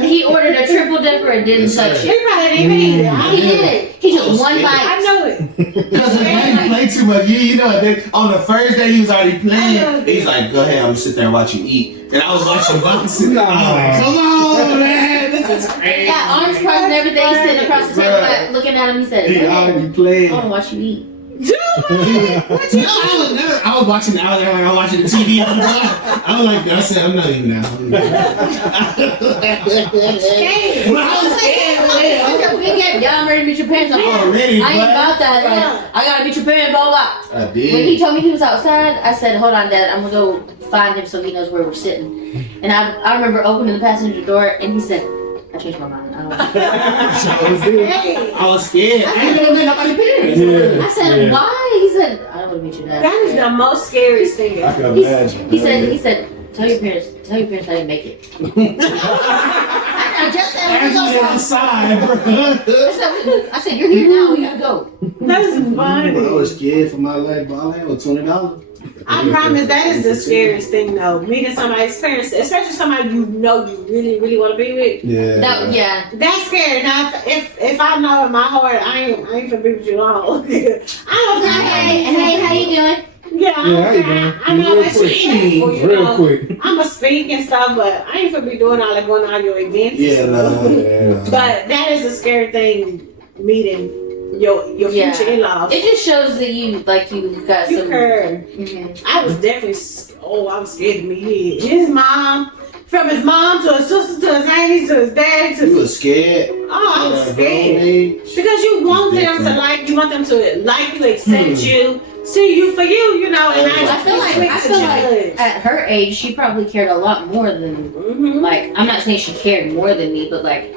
He ordered a triple dipper and didn't touch it. He probably didn't even eat it. He did. He took one bite. I know it. Because the game played too much. You know, on the first day he was already playing. He's like, go ahead, I'm gonna sit there and watch you eat. And I was watching boxing. I was like, come on, man, this is crazy. Yeah, arms crossed and everything, sitting across the table, like, looking at him. He said, he already played. I want to watch you eat. I was watching out there like I was watching the TV. I was like, I said, I'm not even out. I was scared. Y'all ready to meet your parents? I'm already. I ain't about that. Like, I gotta meet your parents, blah, blah. I did. When he told me he was outside, I said, hold on, Dad, I'm gonna go find him so he knows where we're sitting. And I remember opening the passenger door, and he said, I changed my mind. I was scared. I didn't know nobody parents. I said, why? He said, I don't want to meet your dad. That is the most scariest thing. I can imagine. He said, tell your parents I didn't make it. I just said, outside, bro. I said, you're here now. We gotta go. That's funny. I was scared for my life, but all I had was $20. I promise that is the scariest thing though. Meeting somebody's parents, especially somebody you know you really, really want to be with. Yeah. That's scary. Now if I know in my heart I ain't gonna be with you long. Hey, how you doing? Yeah, how you doing? I know that's Real quick. I'ma speak and stuff, but I ain't gonna be doing all that, going to all your events. But that is a scary thing, meeting your future in-laws. It just shows that you've got some. I was definitely. I was scared to meet his mom. From his mom to his sister to his auntie to his dad to. You was scared? Oh, I was scared because you want them to like. You want them to like you, accept you, see you for you. know. And I feel like at her age, she probably cared a lot more than. Like, I'm not saying she cared more than me, but like.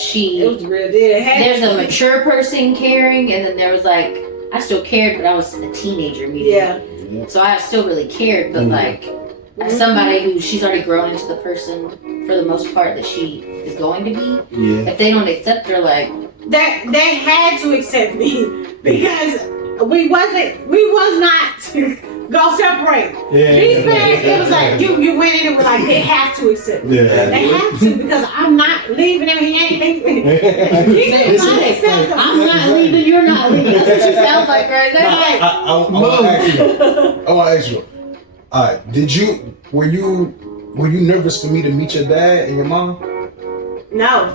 It was real deal. There's a mature person caring, and then there was like I still cared, but I was a teenager. So I still really cared, but like as somebody who she's already grown into the person for the most part that she is going to be. If they don't accept her, like they had to accept me because we was not go separate. These parents, it was like you went in and were like they have to accept me. They have to because I'm not leaving him. He ain't leaving. I'm not leaving. You're not leaving. That's what she sounds like right now. I want to ask you. Were you nervous for me to meet your dad and your mom? No.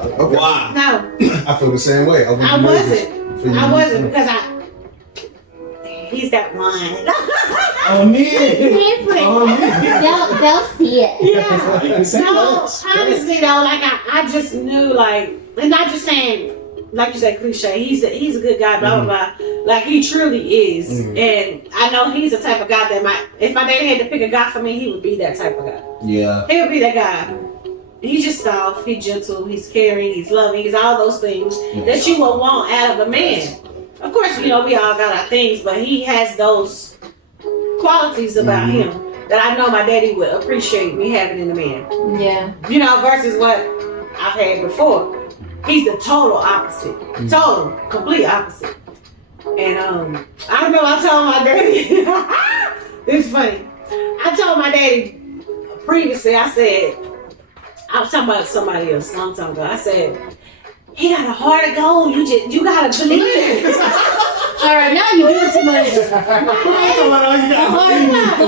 Okay. Why? No. I feel the same way. I wasn't because he's that one. Oh, me. They'll see it. No, honestly though, like I just knew, like, and not just saying, like you said, cliche. He's a good guy, blah blah blah. Like he truly is, and I know he's the type of guy that if my daddy had to pick a guy for me, he would be that type of guy. Yeah. He would be that guy. He's just soft, he's gentle, he's caring, he's loving, he's all those things that you would want out of a man. Of course, we all got our things, but he has those qualities about him that I know my daddy would appreciate me having in a man. Yeah. Versus what I've had before. He's the total opposite. Total, complete opposite. And I remember I told my daddy, it's funny. I told my daddy previously, I was talking about somebody else a long time ago. I said, he got a heart of gold. You gotta believe it. All right, now you doing too much. The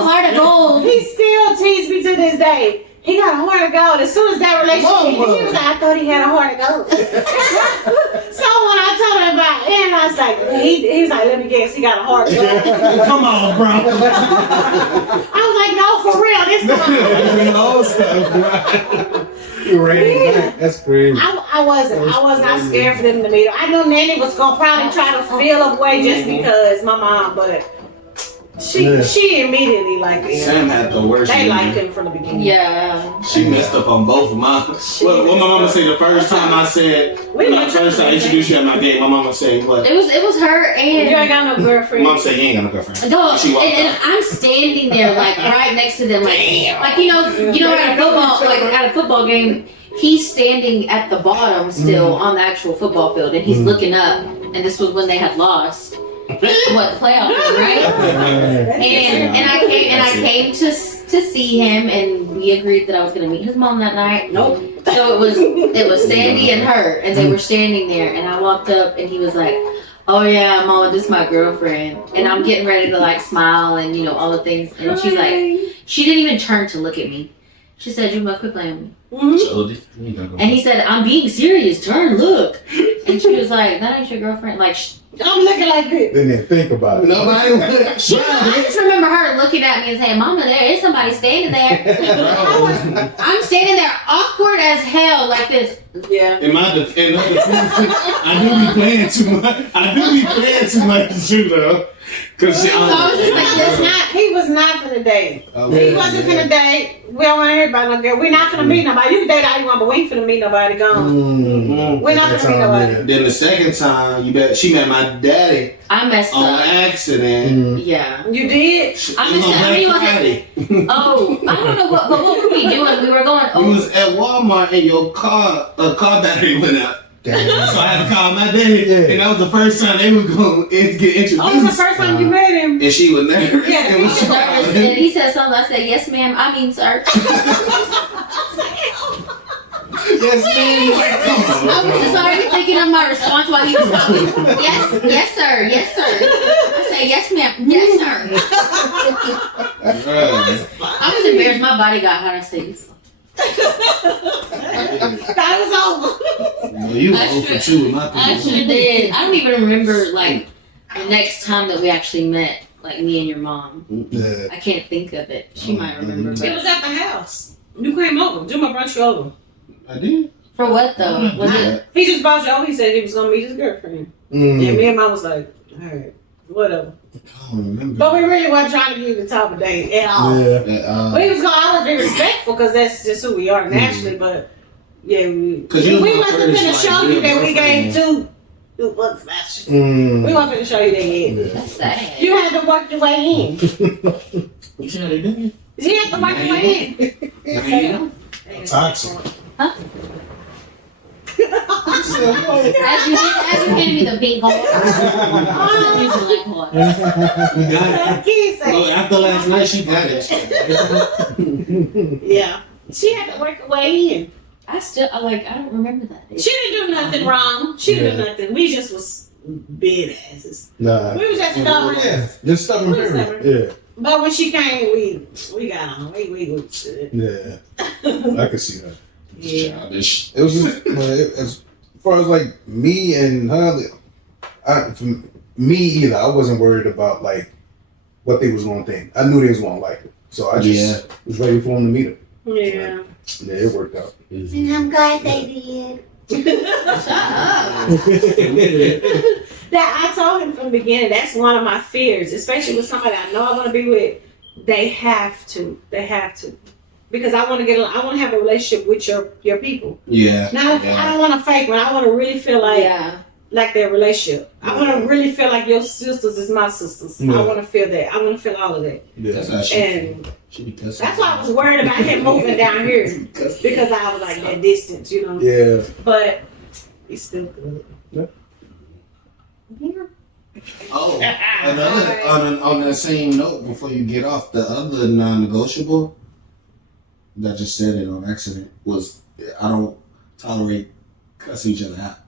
heart of gold. He still teases me to this day. He got a heart of gold. As soon as that relationship, he was like, I thought he had a heart of gold. So when I told him about it, I was like, like, he was like, let me guess, he got a heart job. Come on, bro. I was like, no, for real, this time. You ran it back. That's crazy. I was not scared for them to meet her. I know Nanny was gonna probably try to feel a way just because my mom, but she immediately liked him. Sam had the worst. They liked him from the beginning. Yeah. She messed up on both of mine. What my mama said the first time I said, when I first time I introduced you at my date, my mama said, what? It was her and you ain't got no girlfriend. Mom said, you ain't got no girlfriend. Dog, and I'm standing there like right next to them, like you know at a football game, he's standing at the bottom still on the actual football field, and he's looking up, and this was when they had lost. What playoff game, right? And I came to see him, and we agreed that I was gonna meet his mom that night. Nope. So it was Sandy and her, and they were standing there, and I walked up, and he was like, "Oh yeah, Mama, this is my girlfriend," and I'm getting ready to like smile and all the things, and she's like, she didn't even turn to look at me. She said, "You must quit playing with me." And he said, "I'm being serious. Turn, look." And she was like, "That ain't your girlfriend." Like, I'm looking like this. Then they think about it. Nobody would. I just remember her looking at me and saying, "Mama, there is somebody standing there." I'm standing there awkward as hell like this. Yeah. In my defense, I do be playing too much. I do be playing too much to shoot though. Cause I was just like this. He was not finna date. He wasn't yeah. finna date. We don't want to hear about no girl. We're not finna meet nobody. You can date all you want, but we ain't finna meet nobody. Gone. We're not finna meet nobody. Then the second time, she met my daddy I messed on up. accident. Yeah. You did? I messed up. Oh, I don't know what were we doing? We were going. We was at Walmart and your car battery went out. So I had to call my daddy, and that was the first time they were going to get introduced. Oh, it was the first time you met him. And she was nervous. Yeah, and was nervous, and he said something. I said, "Yes, ma'am. I mean, sir." Yes, ma'am. I was just already thinking of my response while he was talking. Yes, sir. Yes, sir. I said, "Yes, ma'am. Yes, sir." I was embarrassed. My body got hot. I said, That was over. Well, you were 0 for 2 with my people. I sure did. I don't even remember like the next time that we actually met, like me and your mom. Yeah. I can't think of it. She might remember. It But was at the house. You came over. Juma brought you over. I did. for what though? Was it? He just brought you over. He said he was gonna meet his girlfriend. And me and Mom was like, alright, whatever. I don't remember. But we really weren't trying to give you the top of date at all. Yeah. But he was gonna always be respectful because that's just who we are naturally. But yeah, we you wasn't was my finna first, show like, you that we real gave girlfriend. two what's that? We wasn't finna show you that yet. That's sad. You had to work your way in. You see how they did? You had to work your way in. Toxic. As you handed me the pink heart. You should like heart. We got it. Kids say, Well, after last night, she got it. yeah. She had to work her way in. I don't remember that. She didn't do nothing wrong. She didn't do nothing. We just was bid asses. Nah. We was just stubborn. Yeah. Just stubborn. We was period. stubborn. But when she came, we got on. We good. Yeah. I could see that. Yeah. Childish. It was just, as far as like me and her, for me either, I wasn't worried about like what they was gonna think. I knew they was gonna like it, so I just was ready for them to meet her. Yeah. Yeah, it worked out. And I'm glad they did. That I told him from the beginning. That's one of my fears, especially with somebody I know I want to be with. They have to. Because I want to have a relationship with your people. Yeah. Now, I don't want to fake one. I want to really feel like their relationship. I want to really feel like your sisters is my sisters. Yeah. I want to feel that. I want to feel all of that. Yeah. That's how And she be cussing. that's why I was worried about him moving down here because I was like that distance, you know. Yeah. But he's still good. Yeah. Oh, another on that same note, before you get off, the other non-negotiable that just said it on accident was I don't tolerate cussing each other out.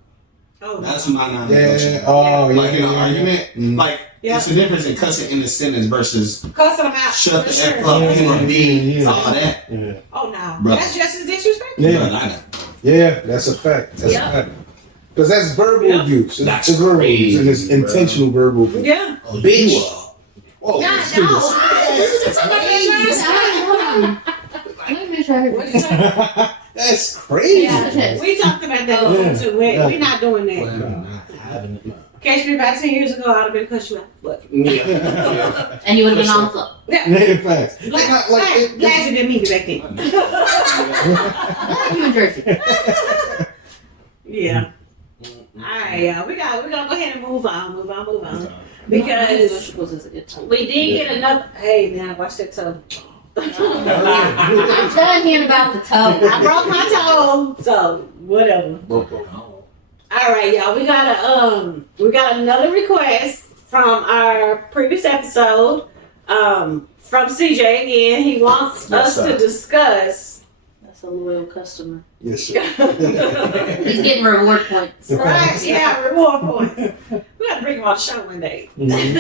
Oh, That's my non-negotiable. Yeah. Oh, yeah. Like in an argument, like Yeah. it's a difference in cussing in a sentence versus cussing them out. shut the for F sure. up, you Yeah. and me, all that. Yeah. Oh no, Brother. that's just as disrespectful. Yeah. But I got Yeah. That's a fact. That's Yeah. a fact. Because that's verbal abuse. That's it's verbal crazy, abuse, and it's intentional verbal abuse. Yeah. Oh, Bitch. you are. Oh, Yeah, this nigga's- Let me make sure I heard What you say? That's crazy. Yeah, We talked about that before too. We're not doing that. Well, I'm not having it. Catch me about 10 years ago, I'd have been cut you out. But Yeah. And you would have been on the floor. yeah. In fact, Glad you didn't meet me back then. You in Jersey. Yeah. Alright, y'all. We gotta go ahead and move on. Because we did get another. Hey, now watch that toe. I'm done hearing about the toe. I broke my toe, so whatever. All right, y'all. We got another request from our previous episode. From CJ again. He wants us to discuss. That's a loyal customer. yes, sir. He's getting reward points. Right? Yeah, reward points. We gotta bring him on the show one day. That'd be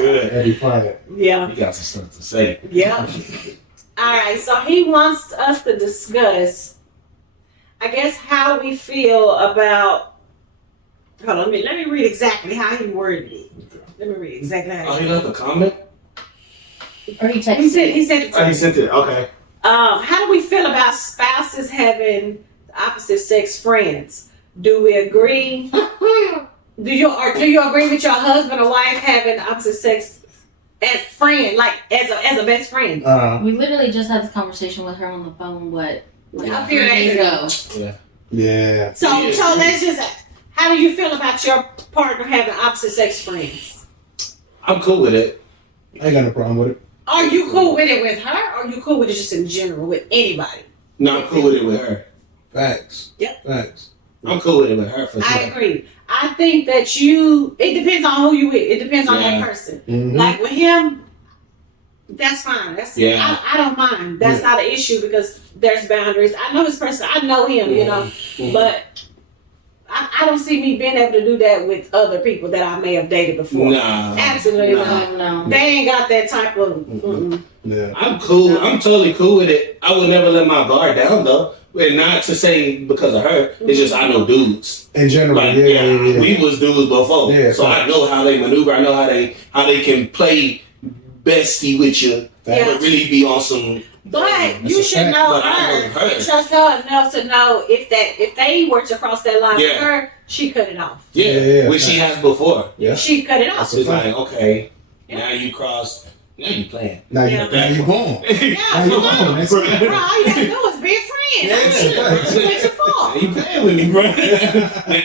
good. That'd be fine. Yeah. You got some stuff to say. Yeah. All right. So he wants us to discuss, I guess, how we feel about. Hold on. Let me read exactly how he worded it. Let me read exactly how. Oh, he left a comment? Or he texted. He said. It to Oh, he me. sent it. Okay. How do we feel about spouses having opposite sex friends? Do we agree? Do you agree with your husband or wife having opposite sex as friend, like as a best friend? We literally just had this conversation with her on the phone, like A 3 few days days ago. ago. Yeah. So let's just. How do you feel about your partner having opposite sex friends? I'm cool with it. I ain't got no problem with it. Are you cool with it with her, or are you cool with it just in general with anybody? No, I'm cool with it with her. Facts. Yep. Facts. I'm cool with it with her for sure. I agree. I think that it depends on who you with. It depends on Yeah. that person. Mhm. Like with him, that's fine. Yeah. I don't mind. That's not an issue because there's boundaries. I know this person. I know him, you know. But I don't see me being able to do that with other people that I may have dated before. Nah. Absolutely Nah. not. No. They ain't got that type of. Yeah. I'm cool. I'm totally cool with it. I would never let my guard down though. And not to say because of her. It's just I know dudes. In general, Like, yeah. we was dudes before. Yeah, so I know how they maneuver. I know how they can play bestie with you. Yeah. But really be on some. But you a should fact. know But I her know her. and trust her enough to know if they were to cross that line with Yeah. her, she cut it off. Yeah, which she has before. Yeah. She cut it off. It's like, okay, Yeah. now you cross, now you playing. Now Yeah. you gone. Yeah, Now you gone. That's bro, all you gotta do is be a friend. That's it. You went too far. Now you playing with me, bro. and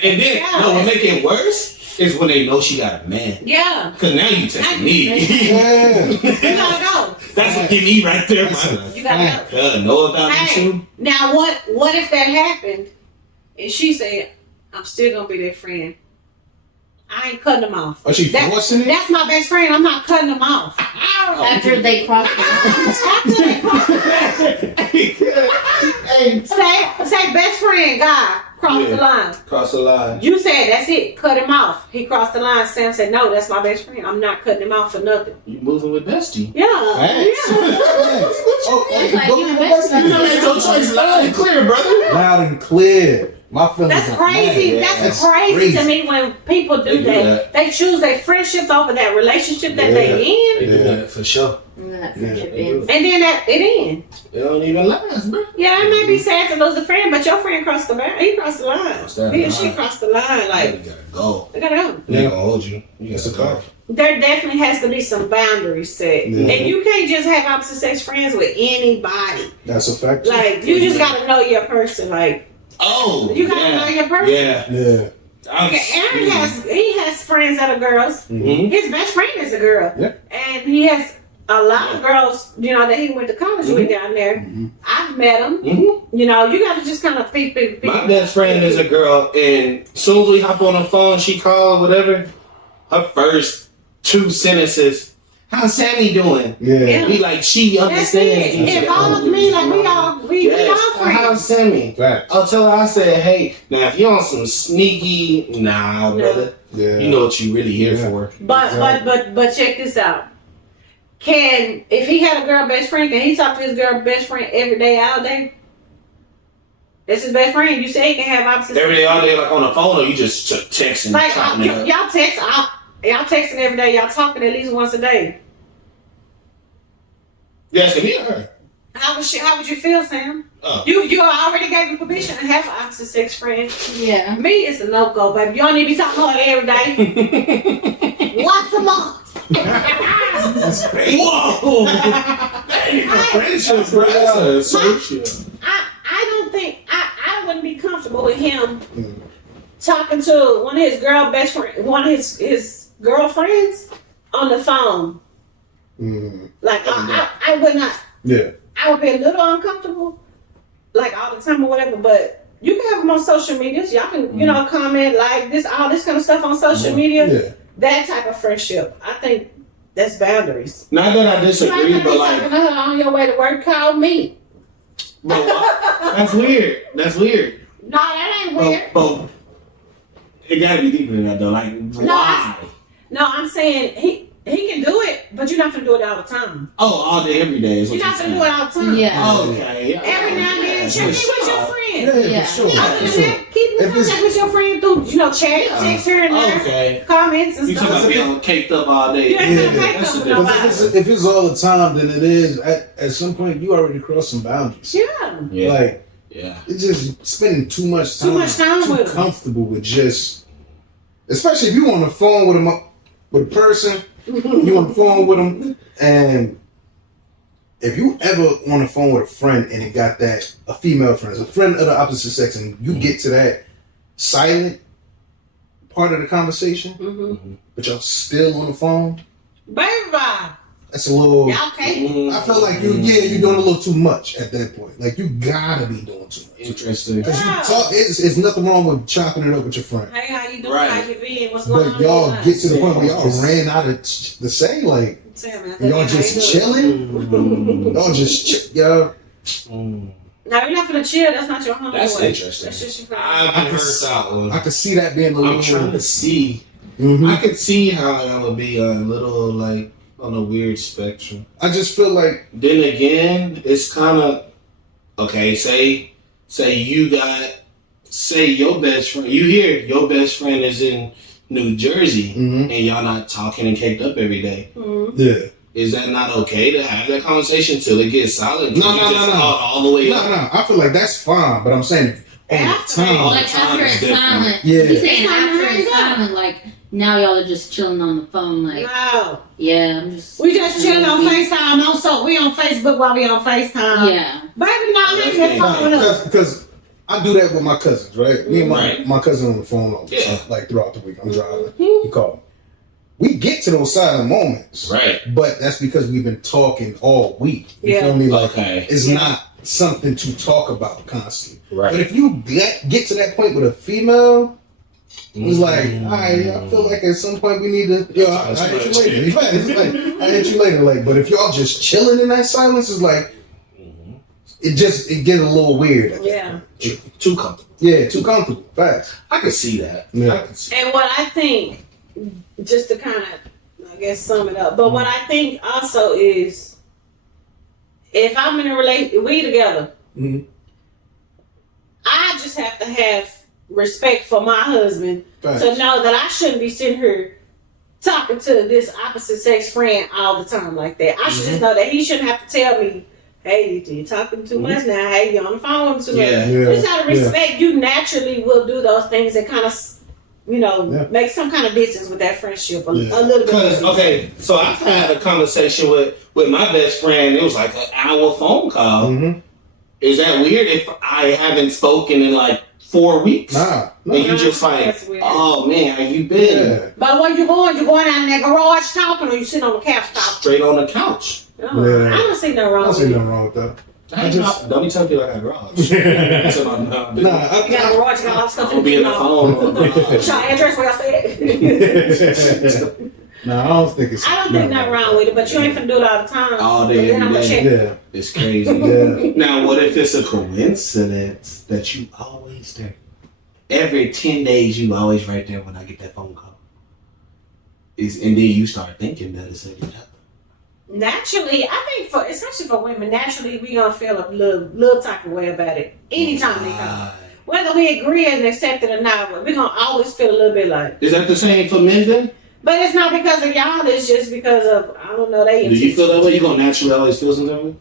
then, Yeah. no, what make it worse is when they know she got a man. Yeah, Because now you testing me. Yeah. you gotta go. That's what give me right there, man. You gotta go. Know about Hey. you too? Now, what if that happened and she said, "I'm still gonna be their friend. I ain't cutting them off. Are she forcing it? That's my best friend. I'm not cutting them off." After they cross the line. After they cross the line, say best friend guy crossed the line. Cross the line. You said that's it. Cut him off. He crossed the line. Sam said, "No, that's my best friend. I'm not cutting him off for nothing." You moving with bestie. Yeah. Facts. Yeah. Oh, It's like you go best back You to know, ain't no choice. Loud and clear, brother. loud and clear. My feelings That's are crazy. mad. That's crazy to me when people do They do that. that. They choose their friendships over that relationship that Yeah. they They in, do that for sure. And then that friendship Yeah. ends. and then it ends. It don't even last, bro. Yeah, it may be sad to lose a friend, but your friend crossed the line. He crossed the line. Crossed that He or she line. crossed the line. You Like, gotta go. they gotta go. They gonna hold you. You It's a gotta go. car. There definitely has to be some boundaries set, Yeah. and you can't just have opposite sex friends with anybody. That's a fact. Like, you just gotta know your person. Like, Oh, you gotta know your person. Yeah. Yeah. Aaron has friends that are girls. Mhm. His best friend is a girl. Yeah. And he has a lot of girls, you know, that he went to college with down there. Mhm. I've met them. Mhm. You know, you got to just kind of peep. My best friend is a girl, and as soon as we hop on the phone, she call or whatever. Her first 2 sentences, "How's Sammy doing?" Yeah. We like she That's understands. it. you. It involves me. Like, we all Yes. friends. How's Sammy? Facts. I'll tell her. I said, "Hey, now if you're on some sneaky, nah, No. brother, Yeah. you know what you really here Yeah. for." But check this out. If he had a girl best friend, can he talk to his girl best friend every day, all day? It's his best friend. You say he can have opposite Every day, all day, like on the phone, or you just texting? Like chopping it up? y'all texting every day. Y'all talking at least once a day. You asking me or her? How would you feel, Sam? Oh. You already gave him permission to have an opposite sex friend. Yeah. Me, it's a no go, baby. You don't need to be talking about it every day. Once a month. That's crazy. Whoa! Friendship, bro. I don't think I wouldn't be comfortable with him talking to one of his one of his girlfriends on the phone. Like I would not. Yeah. I would be a little uncomfortable, like all the time or whatever. But you can have them on social media. So y'all can comment like this, all this kind of stuff on social media. Yeah. That type of friendship, I think that's boundaries. Not that I You disagree, ain't but gonna be talking like, to her on your way to work. Call me. but that's weird. That's weird. No, that ain't weird. But it gotta be deeper than that, though. Like, why? No, I'm saying he can do it, but you're not gonna do it all the time. Oh, all day, every day. Is what You're not saying. gonna do it all the time. Yeah. Okay. Every now and then, check in with your friend. Yeah, for sure. Other For than sure. that, keep in If it's- contact with your friend through, chat, text her and there, Okay. comments and You talking stuff. about being caked up all day? You ain't Yeah, gonna take that's up the with difference. nobody. If it's all the time, then it is. At some point, you already crossed some boundaries. Yeah. Yeah. Like, Yeah. it's just spending too much time. Too much time too with 'em. comfortable with just, especially if you on the phone with a person, you on the phone with them, and if you ever on the phone with a friend and it got a female friend, a friend of the opposite sex, and you get to that silent part of the conversation, but y'all still on the phone, Baby, that's a little. y'all can't. I feel like you're doing a little too much at that point. Like you gotta be doing too much. Interesting. Because Yeah. you talk, it's nothing wrong with chopping it up with your friend. Hey, how you doing? Right. How you been? What's going on? But y'all in your get to the life? point where y'all ran out of the say, like Tell me, I think y'all how just you doing? chilling. Y'all just y'all. Now you're not gonna chill. That's not your homeboy. That's interesting. That's just your friend. I've heard that one. I could see that being a little. I'm trying to see. Mhm. I could see how that would be a little like on a weird spectrum. I just feel like Then again, it's kind of okay. Say your best friend. You hear your best friend is in New Jersey, and y'all not talking and caked up every day. yeah. Is that not okay to have that conversation till it gets silent? No. All the way up. No. I feel like that's fine, but I'm saying all the After time. all the Like time after is it's different. silent. Yeah. He's saying It's after not it's hurry up. silent, like now y'all are just chilling on the phone, like No. yeah, I'm just We just chilling on FaceTime. Also, we on Facebook while we on FaceTime. Yeah. Baby, not That's hanging that phone up. Because I do that with my cousins, right? Me and Right. my cousin on the phone all the time, Yeah. like throughout the week. I'm driving. He called me. We get to those silent moments, Right. but that's because we've been talking all week. You Yeah. feel me? Like Okay. it's not something to talk about constantly. Right. But if you get to that point with a female, it's like, all right, I feel like at some point we need to. I'll hit you later. It's like, I'll hit you later. Like, but if y'all just chilling in that silence, it's like it gets a little weird. at that Yeah. point. Too comfortable. Yeah, too comfortable. Facts. I can see that. Yeah. I can see. And what I think, just to kind of, I guess, sum it up, but what I think also is, if I'm in a relationship, we together, Mhm. I just have to have respect for my husband Facts. to know that I shouldn't be sitting here talking to this opposite sex friend all the time like that. I should just know that he shouldn't have to tell me, hey, you're talking too much now. Hey, you're on the phone too much. Yeah. Just out of respect, you naturally will do those things and kind of, make some kind of distance with that friendship a little bit. Because okay, so I've had a conversation with my best friend. It was like an hour phone call. Mhm. Is that weird if I haven't spoken in like 4 weeks? Nah. And you just like, That's weird. oh man, how you been? Yeah. But when you're going out in that garage talking, or you sitting on the couch talking. Straight on the couch. Oh, Yeah. I don't see no I wrong don't with see it. nothing wrong with that. Don't be telling people I got garage. Nah, You got a garage, you got a lot of stuff I'll be in the phone. What's your address? Where y'all stay? nah, I don't think it's. I don't think nothing wrong with it, but you ain't finna do it all the time. All But day, then I'm every gonna day. check. Yeah. It's crazy. Yeah. Now, what if it's a coincidence that you always there? Every 10 days, you always right there when I get that phone call. And then you start thinking that it's every other. Naturally, I think especially for women, naturally we gonna feel a little type of way about it anytime they come. Whether we agree and accept it or not, we're gonna always feel a little bit like. Is that the same for men then? But it's not because of y'all. It's just because of I don't know. Do you feel that way? You gonna naturally always feel something that way?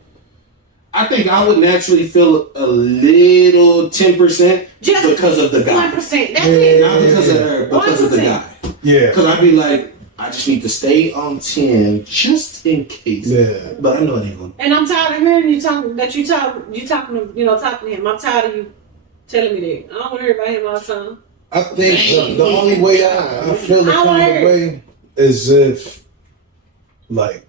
I think I would naturally feel a little 10% just because of the guy. 1%. That's it. Not because of her, because 1%. Of the guy. Yeah. Because I'd be like, I just need to stay on 10 just in case. Yeah. But I know it ain't gonna. And I'm tired of hearing you talking to him. I'm tired of you telling me that. I don't want to hear about him all the time. I think the only way I feel the kind of way is if, like,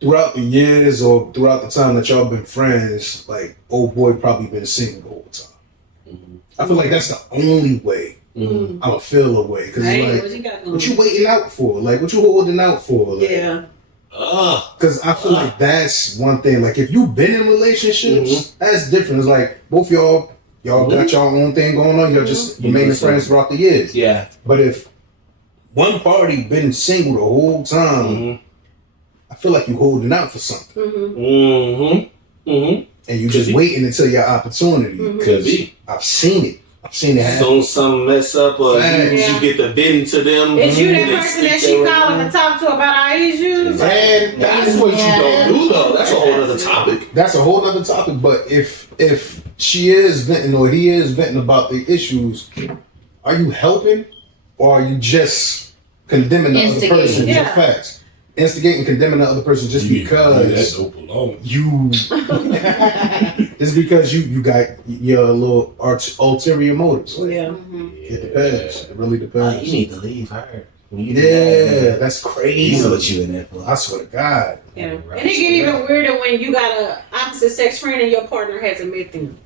throughout the years or throughout the time that y'all been friends, like, old boy probably been single the whole time. Mm-hmm. I feel like that's the only way I'm gonna feel a way. Because like, what you waiting out for? Like, what you holding out for? Like, yeah. Because I feel like that's one thing. Like, if you've been in relationships, that's different. It's like, both y'all got your own thing going on. Y'all just remaining friends throughout the years. Yeah. But if one party been single the whole time, I feel like you holding out for something. And you just waiting until your opportunity. Could be. I've seen it. I've seen it happen. Soon something mess up or you get the bid into them. Is you that person that she calling to talk to about our issues? Man, that's what you don't do though. That's a whole other topic. That's a whole other topic. But if she is venting or he is venting about the issues, are you helping or are you just condemning the other person? Yeah. Facts. Instigating, condemning the other person just because you just because you got your little ulterior motives. Like, it depends. It really depends. You need to leave her. Yeah, that's crazy. You know what you in there for. I swear to God. Yeah, and it get even weirder when you got a opposite sex friend and your partner hasn't met them.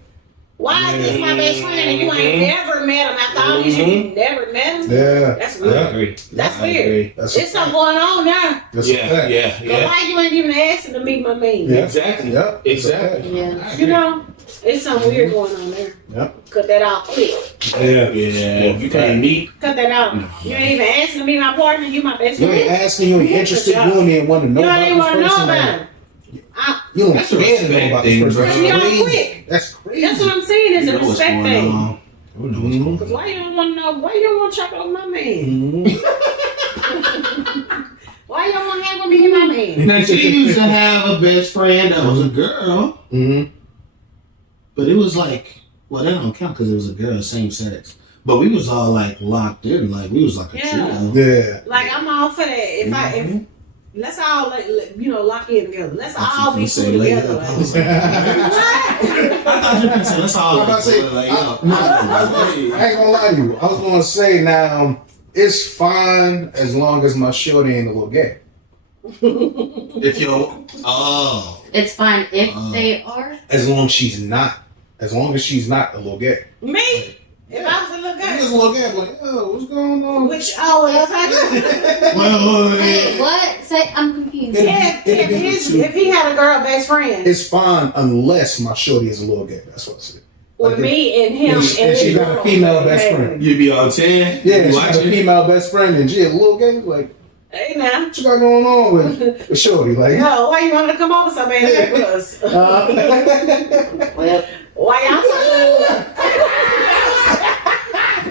Why is this my best friend and you ain't never met him after all these years? You never met him? Yeah. That's weird. I agree. That's weird. There's something going on now. Yeah. So why you ain't even asking to meet my man? Yeah. Exactly. Yep. Exactly. Yeah. You know, it's something weird going on there. Yep. Cut that out quick. Yeah. You can't meet. Cut that out. You ain't even asking to meet my partner. You my best friend. You ain't asking. You ain't interested. You don't even want to know about this person. You don't even want to know about him. You don't care to know about this person. That's crazy. That's what I'm saying. It's a respect thing. Because why you don't want to know? Why you don't want to check on my man? Why you don't want to hang with me and my man? Now she used to have a best friend that was a girl. But it was like, well, that don't count because it was a girl, same sex. But we was all like locked in, like we was like a trio. Yeah. Like I'm all for that. Let's all lock in together. Let's all be cool together. I thought you were gonna say let's all. I ain't gonna lie to you. I was gonna say now it's fine as long as my shorty ain't a little gay. If you're it's fine if they are. As long as she's not a little gay. Me? If I was a little gay. You was a little gay, like, oh, what's going on? Which always Wait, what? Say, I'm confused. If he had a girl best friend. It's fine unless my shorty is a little gay. That's what I said. With me and him and she got a female best friend. You be on 10? Yeah, she got a female best friend and she a little gay. Like, hey now. What you got going on with shorty? Like, no, why you wanted to come over so bad with us? Well, why y'all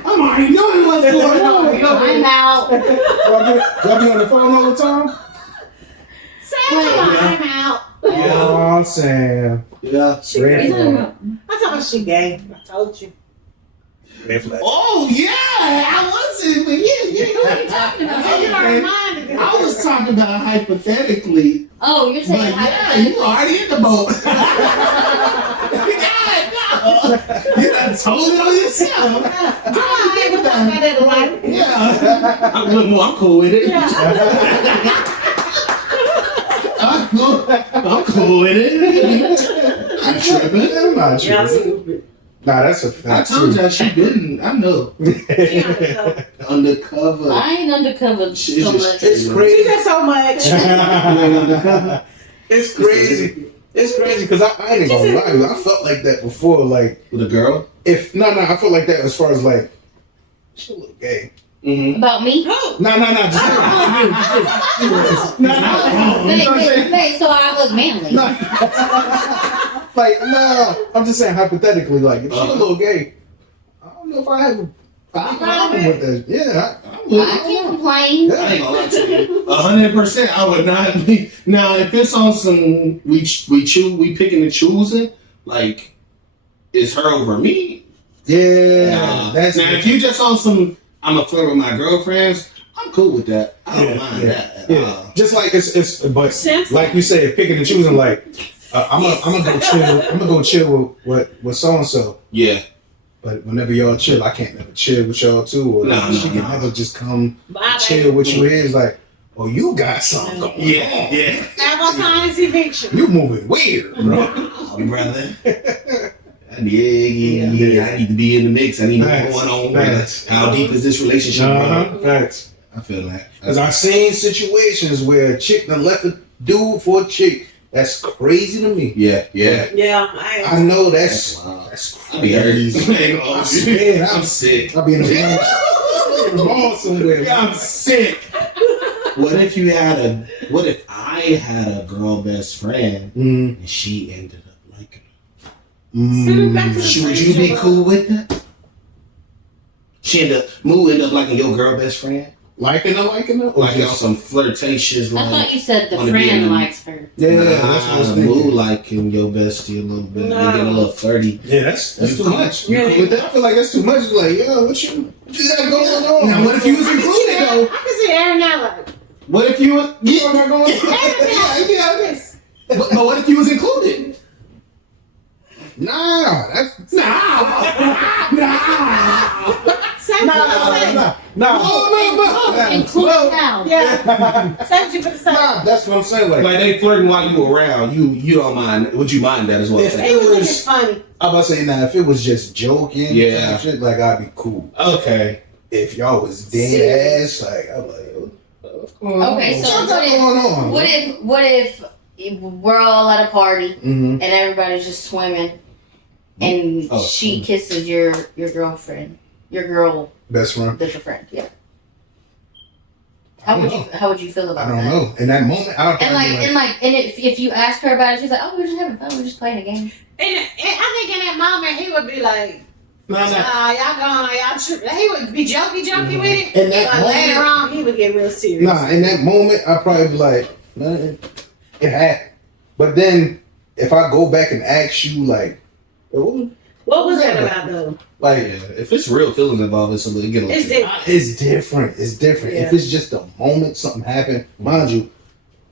I'm already knowing what's going on. I'm out. Y'all be on the phone all the time? I'm out. You know what I'm saying? Yeah. I told she gay. I told you. Oh yeah, I wasn't, but yeah. What are you talking about? I was talking about hypothetically. Oh, you're saying hypothetically? Yeah, you already in the boat. You done told it on yourself. Yeah. I'm cool with it. I'm cool with it. I'm tripping. I'm not tripping. Nah, that's a fact. I told y'all she been. I know. Undercover. I ain't undercover so much. It's crazy. She said so much. It's crazy. It's crazy because I ain't gonna lie to you. I felt like that before, like with a girl. I felt like that as far as like she a little gay. About me? Oh. No. Hey, so I look manly. Like, no, I'm just saying hypothetically, like, if she's a little gay, I don't know if I have a problem with that. Yeah, I can't complain. I ain't gonna lie to you. 100%, I would not be. Now, if it's on some we picking and choosing, like, it's her over me. Yeah, that's now. If you just on some, I'm a flirt with my girlfriends. I'm cool with that. I don't mind that at all. Just like it's, but Simple. like you said, picking and choosing. Like, I'm gonna go chill. I'm gonna go chill with so and so. Yeah. But whenever y'all chill, I can't never chill with y'all too. Or she can never just come chill with you. It's like, oh, you got something going on. Yeah. Have a sinus eviction. You moving weird, bro. Oh, brother. Yeah. I need to be in the mix. I need to know what's going on. How deep is this relationship, bro? Facts. I feel that. Because I've seen situations where a chick done left a dude for a chick. That's crazy to me. Yeah. I know that's crazy. I'm sick. I'll be in the mall somewhere. I'm sick. What if I had a girl best friend and she ended up liking her? Would you be cool with that? She ended up liking your girl best friend? Liking her? Like on some flirtatious. I thought you said the friend likes her. Yeah, that's what I was thinking. Mood liking your bestie a little bit. They get a little flirty. Yeah, that's too much. You cool with that? I feel like that's too much. It's like, yo, what you got going on? Now, what if you was included though? can see Aaron now like. What if you was? You know what going on? But what if you was included? Nah. Included now. Yeah. Save you for the same. Nah, that's what I'm saying. Like they flirting while you around. You don't mind? Would you mind that as well? If It was funny. I'm about to say, if it was just joking, Yeah. shit, like I'd be cool. Okay. If y'all was dead ass, like I'm like, Okay, so what if we're all at a party and everybody's just swimming and she kisses your girlfriend, your girl best friend, that's your friend, yeah. How would you feel about that? I don't know. In that moment, and if you ask her about it, she's like, "Oh, we're just having fun. We're just playing a game." And I think in that moment he would be like, y'all tripping. He would be jokey with it. In that but later on, he would get real serious. Nah, in that moment, I'd probably be like, man, it happened. But then, if I go back and ask you, like, what was that about, though? Like, if it's real feelings involved, it's different. It's different. Yeah. If it's just a moment, something happened, mind you,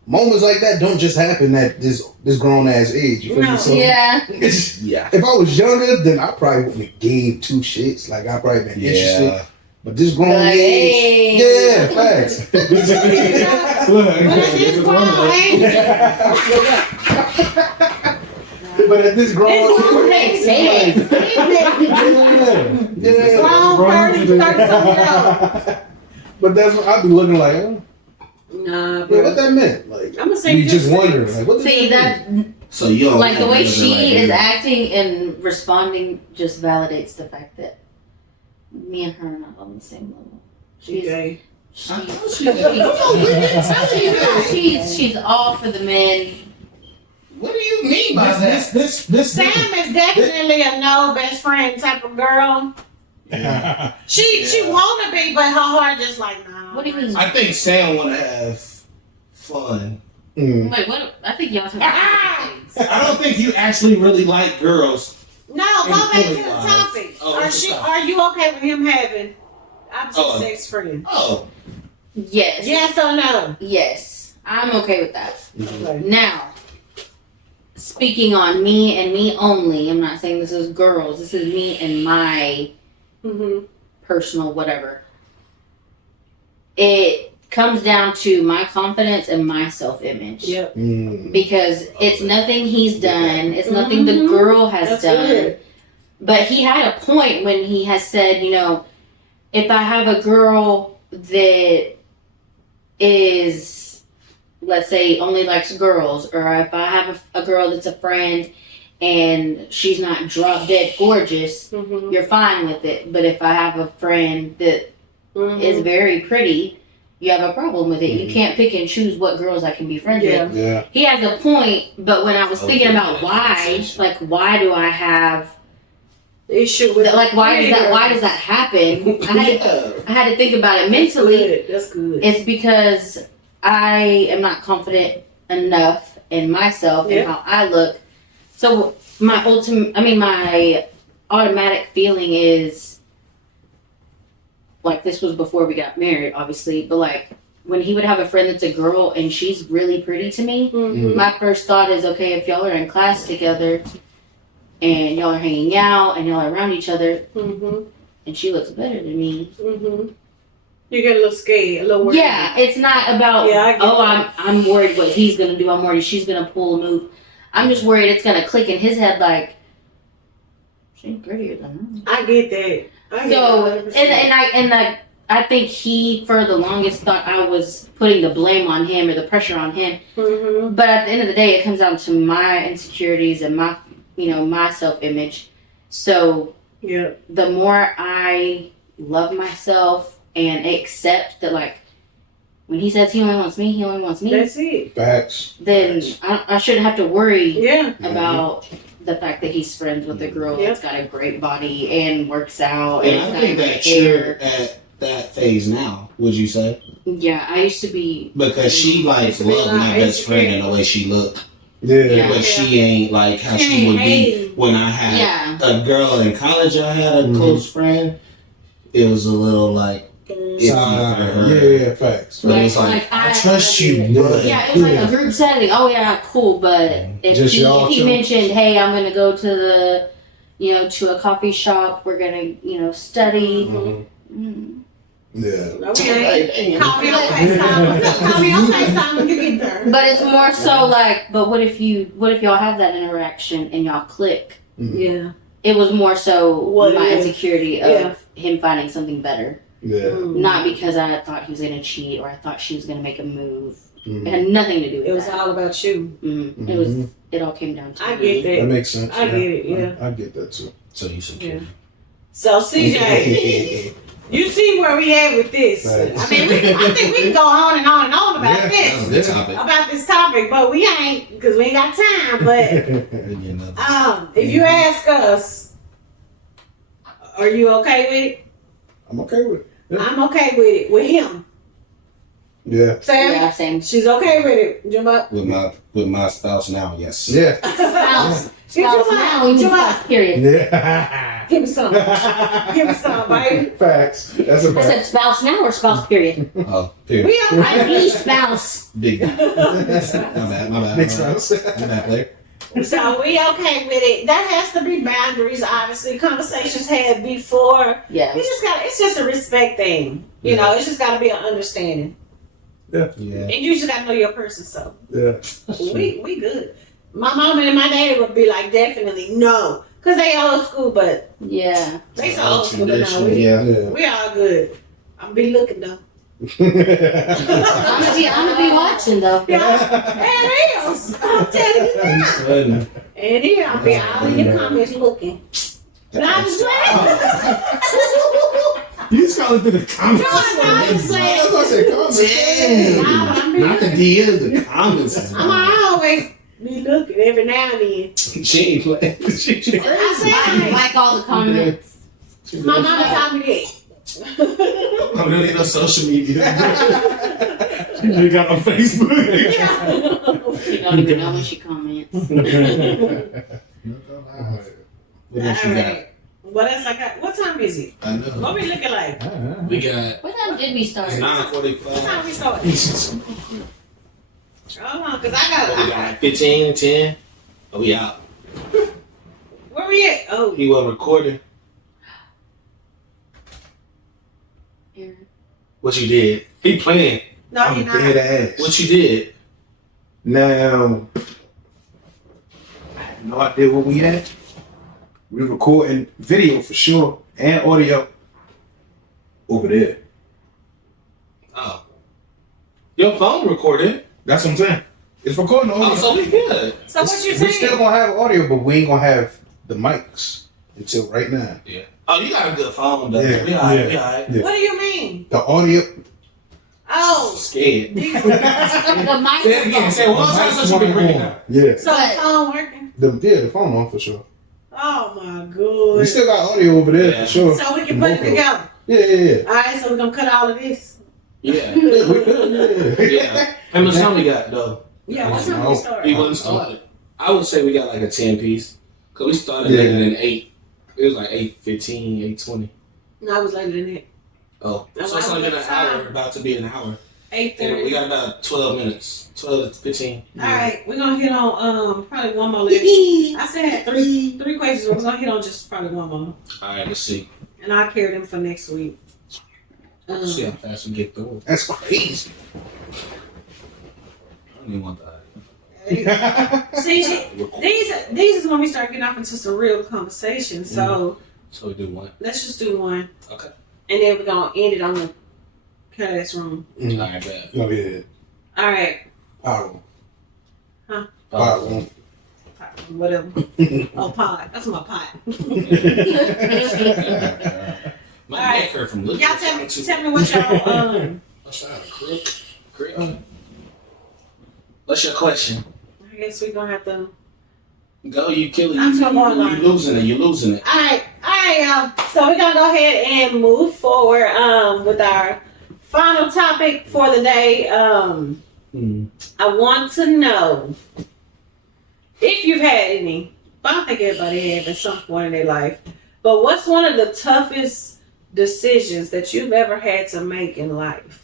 moments like that don't just happen at this grown ass age. You feel me? So yeah. If I was younger, then I probably wouldn't have gave two shits. Like I probably been interested. But this grown age, yeah, facts. But at this grown age, but that's what I'd be looking like. Nah, bro. What that meant? Like, I'm gonna say you just wondering. Like, what that? So you don't like the way she is acting and responding just validates the fact that me and her are not on the same level. She's all for the men. What do you mean by that? This Sam is definitely a no best friend type of girl. Yeah. She wanna be, but her heart just like nah. What do you mean? I think Sam wanna have fun. Wait, what? I think y'all talking about things. I don't think you actually really like girls. No, go back to the topic. Are you okay with him having opposite sex friends? Oh. Yes. Yes or no? Yes. I'm okay with that. Okay. Now, speaking on me and me only, I'm not saying this is girls, this is me and my personal whatever. It comes down to my confidence and my self-image. Yep. Because it's nothing he's done, it's nothing the girl has done. Good. But he had a point when he has said, if I have a girl that is, let's say, only likes girls, or if I have a girl that's a friend and she's not drop dead gorgeous, you're fine with it. But if I have a friend that is very pretty, you have a problem with it. You can't pick and choose what girls I can be friends with. Yeah. He has a point, but when I was thinking about why do I have issue with why does that happen? I had to think about it mentally. That's good. It's because I am not confident enough in myself and how I look. So my automatic feeling is, like, this was before we got married, obviously, but like when he would have a friend that's a girl and she's really pretty to me, my first thought is, okay, if y'all are in class together and y'all are hanging out and y'all are around each other and she looks better than me, you get a little scared, a little worried. Yeah, it's not about I'm worried what he's gonna do. I'm worried she's gonna pull a move. I'm just worried it's gonna click in his head like, she's prettier than me. I get that. I think he, for the longest, thought I was putting the blame on him or the pressure on him. But at the end of the day, it comes down to my insecurities and my self-image. So the more I love myself and accept that, like, when he says he only wants me, he only wants me. That's it. Facts. Then I shouldn't have to worry about the fact that he's friends with a girl that's got a great body and works out. And I think that you're at that phase now, would you say? Yeah, I used to be. Because she loved my best friend in the way she looked. Yeah. But she ain't like how she would be when I had a girl in college. I had a close friend. It was a little like iffy for her. Yeah, facts. But it's like I trust you. But yeah, it was like a group setting. Oh yeah, cool. But if he mentioned, hey, I'm gonna go to the, to a coffee shop. We're gonna, study. Yeah. Okay. Call me on FaceTime when you get there. But it's more so like, but what if y'all have that interaction and y'all click? Yeah. It was more so my insecurity of him finding something better. Yeah. Not because I thought he was gonna cheat or I thought she was gonna make a move. It had nothing to do with that. It was all about you. It all came down to I get that. That makes sense. I get it, yeah. I get that too. So you secure. So CJ, you see where we at with this. Right. I think we can go on and on and on about this. About this topic, but we ain't, because we ain't got time. But if you ask us, are you okay with it? I'm okay with it. Yeah. I'm okay with it. With him. Yeah. Sam? Yeah, same. She's okay with it. Jump With my spouse now, yes. Yeah. Spouse now, we mean spouse, period. Yeah. Give me some. Give me some, baby. Facts. That's a I said fact. spouse now or spouse, period? Oh, period. We all right. I'm the spouse. Big. My bad. Makes sense. My bad, player. So we okay with it. That has to be boundaries, obviously. Conversations had before. Yeah. It's just a respect thing. It's just gotta be an understanding. Yeah. And you just gotta know your person, so Yeah. we good. My mom and my daddy would be like, definitely no. Cause they old school, but Yeah. they so old school now. Yeah. We all good. I'm be looking though. I'm gonna be watching though. Yeah, it is. I'm telling you now. And here I'll be all in your comments looking. And I'm just playing. You just call it to the comments. No, I'm just playing. That's what I said, comments. Not the DMs, the comments. I'm always be looking every now and then. She ain't playing. I said, Like all the comments. my mama taught me that. I'm really no social media. You got on Facebook. She don't even know when she comments. What else you got? What else I got? What time is it? I know. What we looking like? We got What time did we start? 9:45. What time we started? Hold on, cause I We got. got 15, 10. Oh, we out. Where we at? Oh, He wasn't recording. What you did? He playing. no, I'm you're not. dead ass. What you did? Now, I have no idea where we at. We're recording video for sure and audio over there. Oh. Your phone recorded. That's what I'm saying. It's recording audio. Oh, so we good. So what you We're still saying? gonna have audio, but we ain't gonna have the mics. until right now. Yeah. Oh, you got a good phone, though. Yeah, We all right. yeah. What do you mean? The audio. Oh, Scared. The Say it again. Say it one time so you can break it down. Yeah. so the phone working? The phone on for sure. Oh my We god. still got audio over there Yeah. for sure. So we can put it together. Yeah. All right, so we're gonna cut all of this. Yeah. We could, Yeah. How much time we got, though? Yeah, what time we We start? wasn't started. I would say we got like a 10 piece. Because we started Yeah. later than 8. It was like 8:15, 8:20. No, I was later than that. Oh. No, So it's I only was been an outside. hour, about to be an hour. 8:30. And we got about 12 minutes. 12 to 15. All right, we're gonna hit on probably one more list. I said three questions. We're gonna hit on just probably one more, All right, let's see. and I'll carry them for next week. Let's see how fast we get through. That's crazy. I don't even want that. See, these is when we start getting off into some real conversation. So So we do one. let's just do one, Okay. and then we're gonna end it on the classroom. All right, bad. Oh yeah. All right, Power. Huh? Power. whatever. Oh, pot. That's my pot. My All right. neck hurt from looking Y'all at tell me you. what y'all What's that? Crick? What's your question? I guess we're gonna have to. Go, you killing. I'm so You online. losing it. You losing it. All right, y'all. So we're gonna go ahead and move forward with our final topic for the day. I want to know if you've had any. I don't think everybody has at some point in their life. But what's one of the toughest decisions that you've ever had to make in life?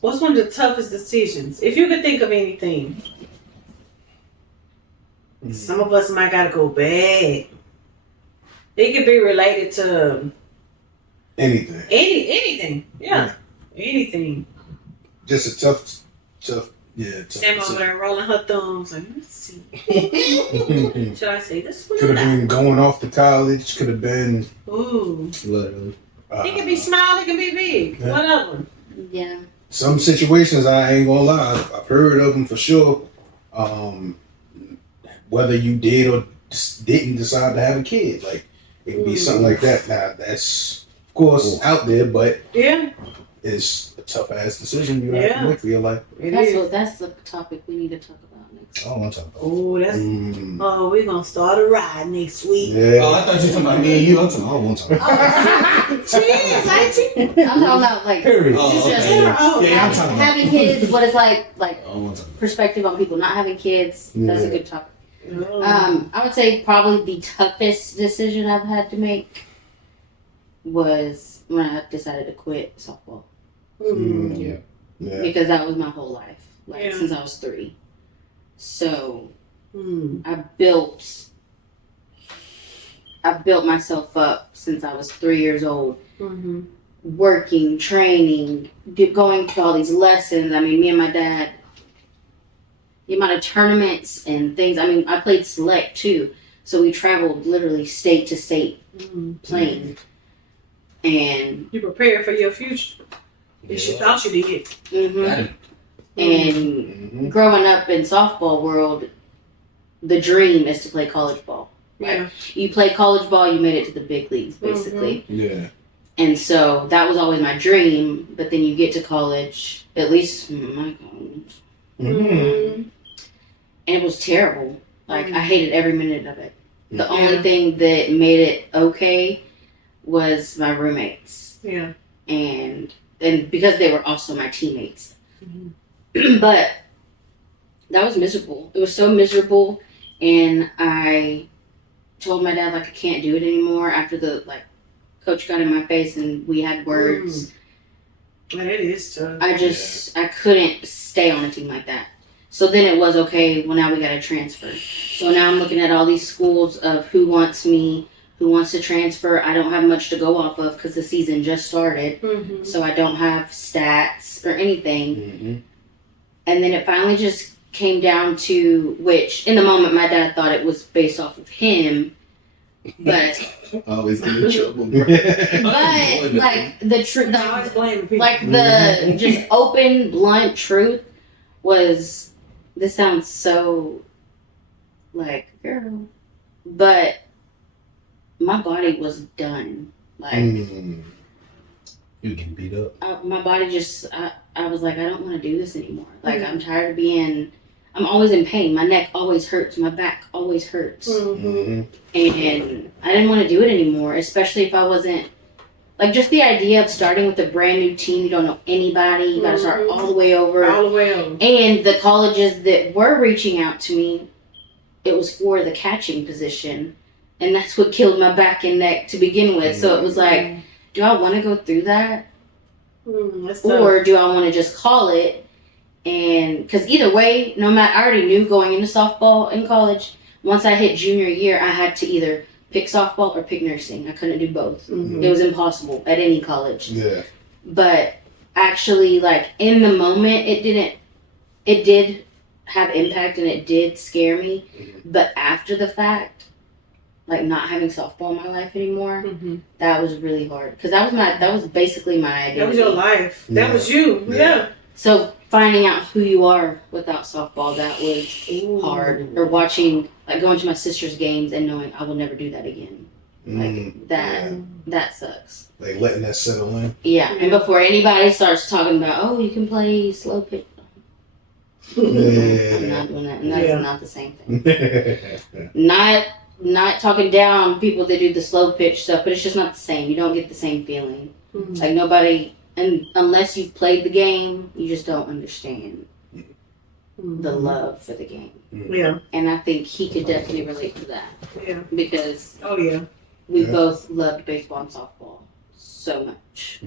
What's one of the toughest decisions? If you could think of anything. Some of us might gotta go back. It could be related to Anything. anything. Yeah. Anything. Just a tough. Yeah. Tough Sam over decision. there rolling her thumbs. Like, let's see. Should I say this one? Could or have that? been going off to college. Could have been. Ooh. Literally. It can be small, it can be big. Yeah. Whatever. Yeah. Some situations I ain't gonna lie. I've heard of them for sure. Whether you did or didn't decide to have a kid, like it could be something like that. Now that's of course out there, but Yeah. it's a tough ass decision you have to make for your life. That's the topic we need to talk about next. I don't want to talk about. Oh, that's. Oh, we're gonna start a ride next week. Oh, Yeah. I thought you were talking about me and you. I'm talking. I don't want to talk about. She is, ain't she? I'm talking about like Period. Oh, just okay. Oh, Yeah, I'm talking about. having kids, what it's like I don't want to talk perspective on people not having kids. That's a Yeah. good topic. Oh. I would say probably the toughest decision I've had to make was when I decided to quit softball Mm. Yeah. because that was my whole life, like Yeah. since I was 3. So Mm. I built myself up since I was 3 years old, Mm-hmm. working, training, going to all these lessons. I mean, me and my dad, the amount of tournaments and things. I mean, I played select too, so we traveled literally state to state playing. And You prepared for your future. You thought you did. it. and growing up in softball world, the dream is to play college ball. Yeah. You play college ball, you made it to the big leagues, basically. Yeah. And so that was always my dream. But then you get to college, at least my college, Mm-hmm. and it was terrible. Like I hated every minute of it. The Yeah. only thing that made it okay was my roommates, Yeah. and because they were also my teammates. Mm-hmm. But that was miserable. It was so miserable, and I told my dad like I can't do it anymore. After the coach got in my face and we had words. But it is tough. I couldn't stay on a team like that. So then it was okay. Well, now we got to transfer. So now I'm looking at all these schools of who wants me, who wants to transfer. I don't have much to go off of because the season just started. Mm-hmm. So I don't have stats or anything. And then it finally just came down to, which in the moment my dad thought it was based off of him, but Always get in trouble, bro. but like the truth, I always blame people. like the just open, blunt truth was, this sounds so like girl, but my body was done. Like, Mm. You getting beat up. my body just, I was like, I don't want to do this anymore. Like, I'm tired of being, I'm always in pain. My neck always hurts. My back always hurts. Mm-hmm. And I didn't want to do it anymore, especially if I wasn't, like, just the idea of starting with a brand new team. You don't know anybody. You got to start all the way over. All the way over. And the colleges that were reaching out to me, it was for the catching position. And that's what killed my back and neck to begin with. So it was like, do I want to go through that? Or do I want to just call it? And because either way, no matter, I already knew going into softball in college, once I hit junior year, I had to either pick softball or pick nursing. I couldn't do both. It was impossible at any college. Yeah. But actually, like, in the moment, it did have impact and it did scare me. But after the fact, like, not having softball in my life anymore, that was really hard. Because that was basically my identity. That was your life. Yeah. That was you. Yeah. So finding out who you are without softball, that was hard. Or watching, like, going to my sister's games and knowing I will never do that again. Like, that sucks. Like letting that settle in. Yeah. And before anybody starts talking about, oh, you can play slow pitch. I'm not doing that. And that's not the same thing. Not talking down people that do the slow pitch stuff, but it's just not the same. You don't get the same feeling. Like, nobody, and unless you've played the game, you just don't understand the love for the game. Yeah. And I think he could definitely relate to that. Yeah. Because we both loved baseball and softball so much.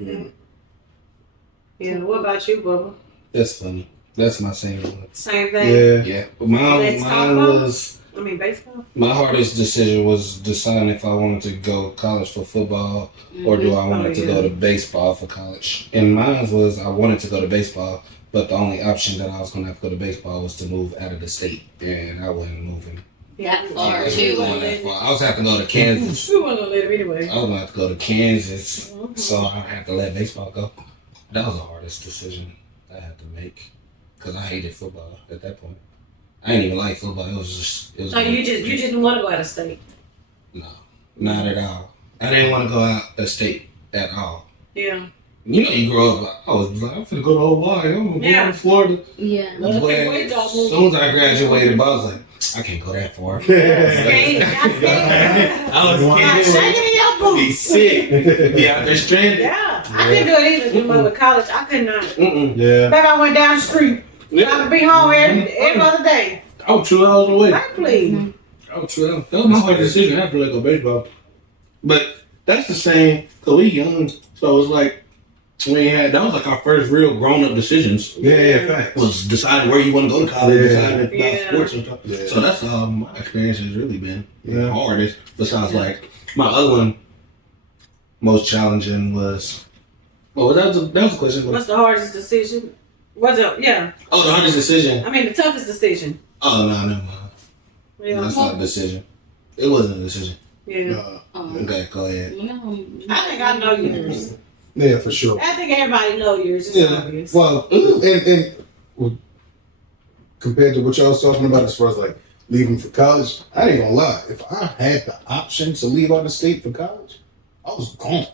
Yeah. What about you, Bubba? That's funny. That's my same one. Same thing. Yeah. Yeah. But mine was. I mean, baseball. My hardest decision was deciding if I wanted to go to college for football or do I wanted to go to baseball for college. And mine was I wanted to go to baseball, but the only option that I was going to have to go to baseball was to move out of the state, and I wasn't moving. That far, I too. was have to go to Kansas. We wasn't gonna let him anyway. I was going to have to go to Kansas, so I had to let baseball go. That was the hardest decision I had to make because I hated football at that point. I didn't even like football. It was So you just didn't want to go out of state? No, not at all. I didn't want to go out of state at all. Yeah. You know, you grow up like, I was like, I'm finna go to Hawaii. I'm gonna go to Florida. Yeah. But as soon as I graduated, I was like, I can't go that far. I was shaking in your boots. Be sick. Be out there stranded. Yeah. I couldn't do it either. With college, I could not. Yeah. Baby, I went down the street. I would be home every other day. I was 2 hours away. Exactly. I was 2 hours. That was my hard decision. I had to let go baseball. But that's the same, because we young, so it was like, that was like our first real grown-up decisions. Yeah, facts. Was deciding where you want to go to college, deciding about sports and stuff. Yeah. So that's how my experience has really been. Yeah. Hardest, besides like, my other one, most challenging was, that was a question. What's the hardest decision? What's it? Yeah. Oh, the hardest decision. I mean, the toughest decision. Oh, no, never mind. Yeah. That's not a decision. It wasn't a decision. Yeah. Okay, go ahead. I think I know yours. Yeah, for sure. I think everybody know yours. It's obvious. Well, and compared to what y'all was talking about as far as like leaving for college, I ain't gonna lie. If I had the option to leave out of state for college, I was gone.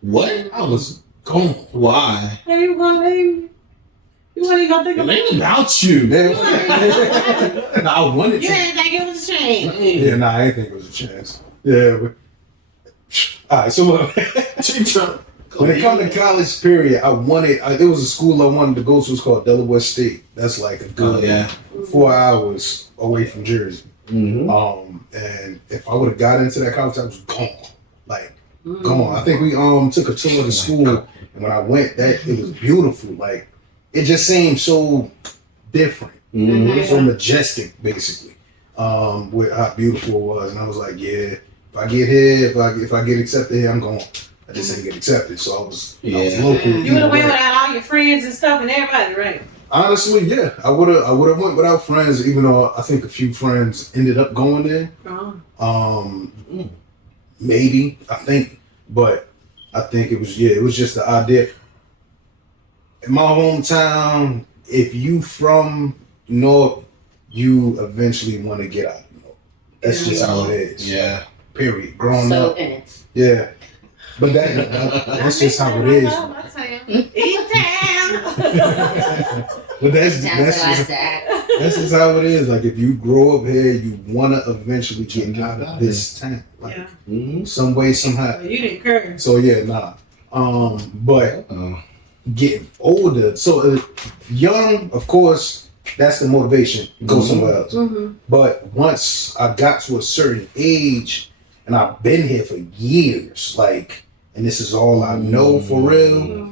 What? I was gone. Why? Hey, you gonna leave? You wasn't even gonna think It about ain't about you. And I wanted You to. didn't think it was a chance. Yeah, nah, I didn't think it was a chance. Yeah. But, all right, so when it comes to college, period, there was a school I wanted to go to. It's called Delaware State. That's like a good 4 hours away from Jersey. Mm-hmm. And if I would have got into that college, I was gone. Like, gone. I think we took a tour of the school, and when I went, it was beautiful. Like, it just seemed so different, so majestic, basically, with how beautiful it was. And I was like, yeah, if I get here, if I get accepted here, I'm going. I just didn't get accepted, so I was local. You would have went without all your friends and stuff and everybody, right? Honestly, yeah, I would have went without friends, even though I think a few friends ended up going there. Maybe I think, but I think it was just the idea. In my hometown, if you from North, you eventually want to get out of North. That's just how it is. Yeah. Period. Growing So up. in it. Yeah. But that's just how it is. But that's just how it is. Like if you grow up here, you wanna eventually get out of this town. Like some way, somehow. You didn't curse. So yeah, but getting older, so young, of course, that's the motivation. Go somewhere else. But once I got to a certain age, and I've been here for years, like, and this is all I know for real.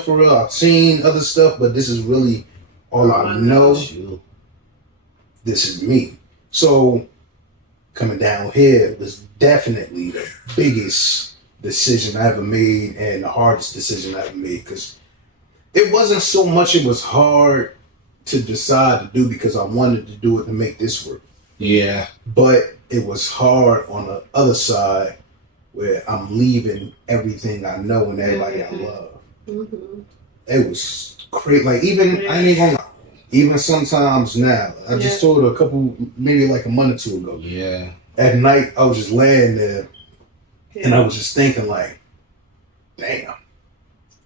For real. I've seen other stuff, but this is really all I know. This is me. So coming down here was definitely the biggest decision I ever made and the hardest decision I ever made, because it wasn't so much it was hard to decide to do because I wanted to do it to make this work. Yeah. But it was hard on the other side where I'm leaving everything I know and everybody I love. It was crazy. Like even I ain't even gonna lie, even sometimes now. I just told her a couple, maybe like a month or two ago. Yeah. At night I was just laying there and I was just thinking like, damn,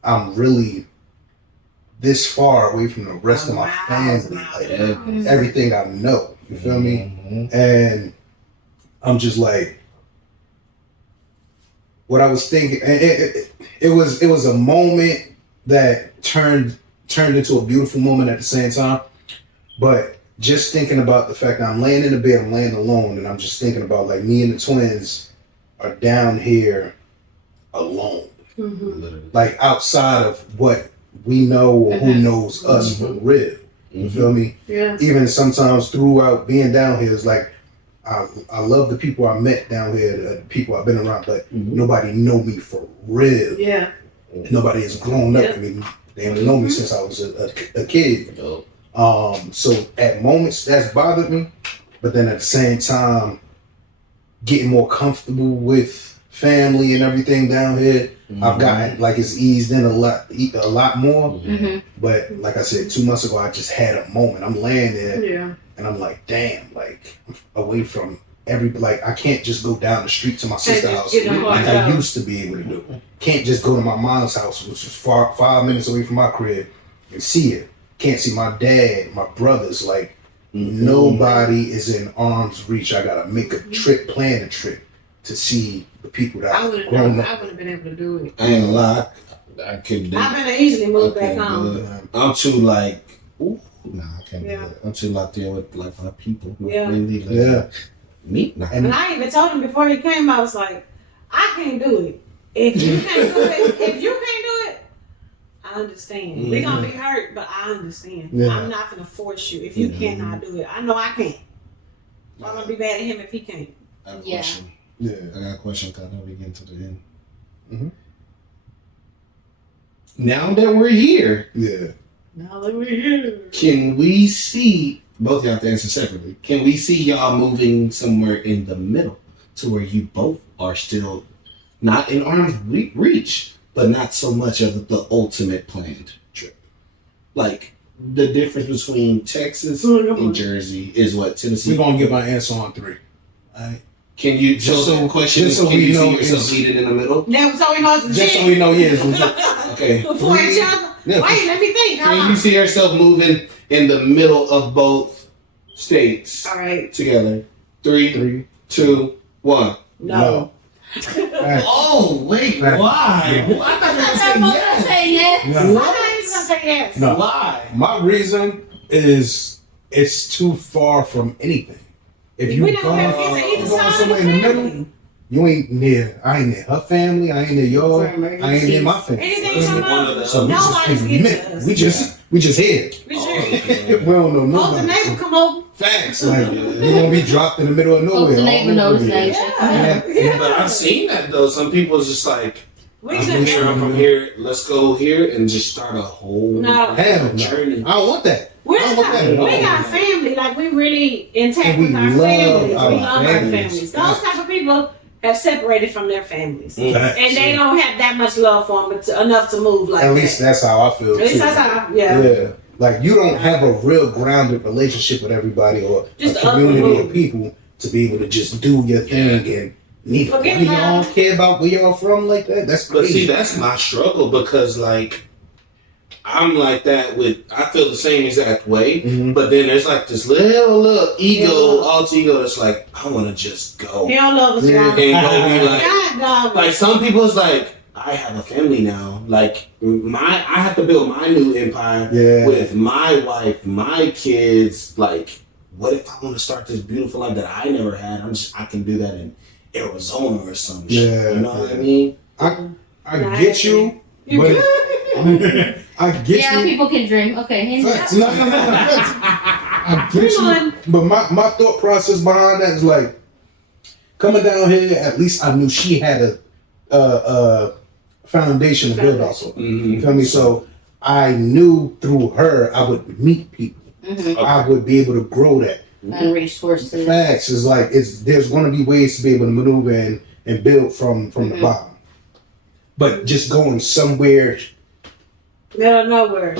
I'm really this far away from the rest of my family. Like everything I know. You feel me? And I'm just like, what I was thinking, it was a moment that turned into a beautiful moment at the same time. But just thinking about the fact that I'm laying in the bed, I'm laying alone, and I'm just thinking about like me and the twins are down here alone. Like outside of what we know or who knows us for real. You feel me? Yeah. Even sometimes throughout being down here, it's like I love the people I met down here, the people I've been around, but nobody know me for real. Yeah. Nobody has grown up. I mean, they don't know me since I was a kid. So at moments that's bothered me, but then at the same time, getting more comfortable with family and everything down here, I've gotten like it's eased in a lot more. But like I said, 2 months ago, I just had a moment. I'm laying there, and I'm like, damn, like away from like I can't just go down the street to my sister's house like I used to be able to do. Can't just go to my mom's house, which is 5 minutes away from my crib, and see it. Can't see my dad, my brothers. Like nobody is in arm's reach. I gotta make a trip, plan a trip to see the people that I've grown up. I wouldn't have been able to do it. I ain't gonna lie, I couldn't do it. I've been easily moved back home. I'm too like, I can't do it. I'm too locked in with like my people. Me, nah. And I even told him before he came, I was like, I can't do it. If you can't do it, I understand. We're gonna be hurt, but I understand. I'm not gonna force you if you cannot do it. I know I can't. I'm gonna be mad at him if he can't. I have a question. I got a question because I know we're getting to the end. Now that we're here, can we see, both y'all have to answer separately, can we see y'all moving somewhere in the middle to where you both are still not in arm's reach, but not so much of the ultimate planned trip? Like, the difference between Texas and Jersey is what Tennessee. We're going to give our answer on 3. All right. Can you, can you see yourself meeting in the middle? Yeah, so we know. Just so we know, Okay. Before each other. Wait, let me think. Can you see yourself moving in the middle of both states? All right. Together. 3, 2, 1. No. Oh, wait, why? I thought you were going to say yes. I thought he was going to say yes. No. Why? My reason is it's too far from anything. If you go somewhere in the middle, you ain't near. I ain't near her family. I ain't near your. I ain't near my family. So we just here. We don't know nobody. Hope the neighbor come over. Facts. Like you're gonna be dropped in the middle of nowhere. Hope the neighbor knows that. But I've seen that though. Some people is just like, I'm from here. Let's go here and just start a whole journey. I don't want that. We got family, like we really intact with our families. We love our families. Those type of people have separated from their families, and they don't have that much love for them, but enough to move like that. At least that's how I feel. At least that's how, yeah. Like you don't have a real grounded relationship with everybody or just a community of people to be able to just do your thing and neither one of y'all care about where y'all from like that. That's crazy. But see, that's my struggle because like I'm like that with. I feel the same exact way, but then there's like this little ego, alter ego that's like I want to just go. He don't love us, y'all. And go be like some people is like. I have a family now. Like I have to build my new empire with my wife, my kids. Like, what if I want to start this beautiful life that I never had? I can do that in Arizona or some shit. You know what I mean? I get you, but I get you. Yeah, people can dream. Okay, facts. No. I get you, but my thought process behind that is like coming down here. At least I knew she had a foundation to build off of. You feel me? So I knew through her I would meet people. I would be able to grow that. And resources. Facts is like there's going to be ways to be able to maneuver and build from the bottom. But just going somewhere, middle of nowhere.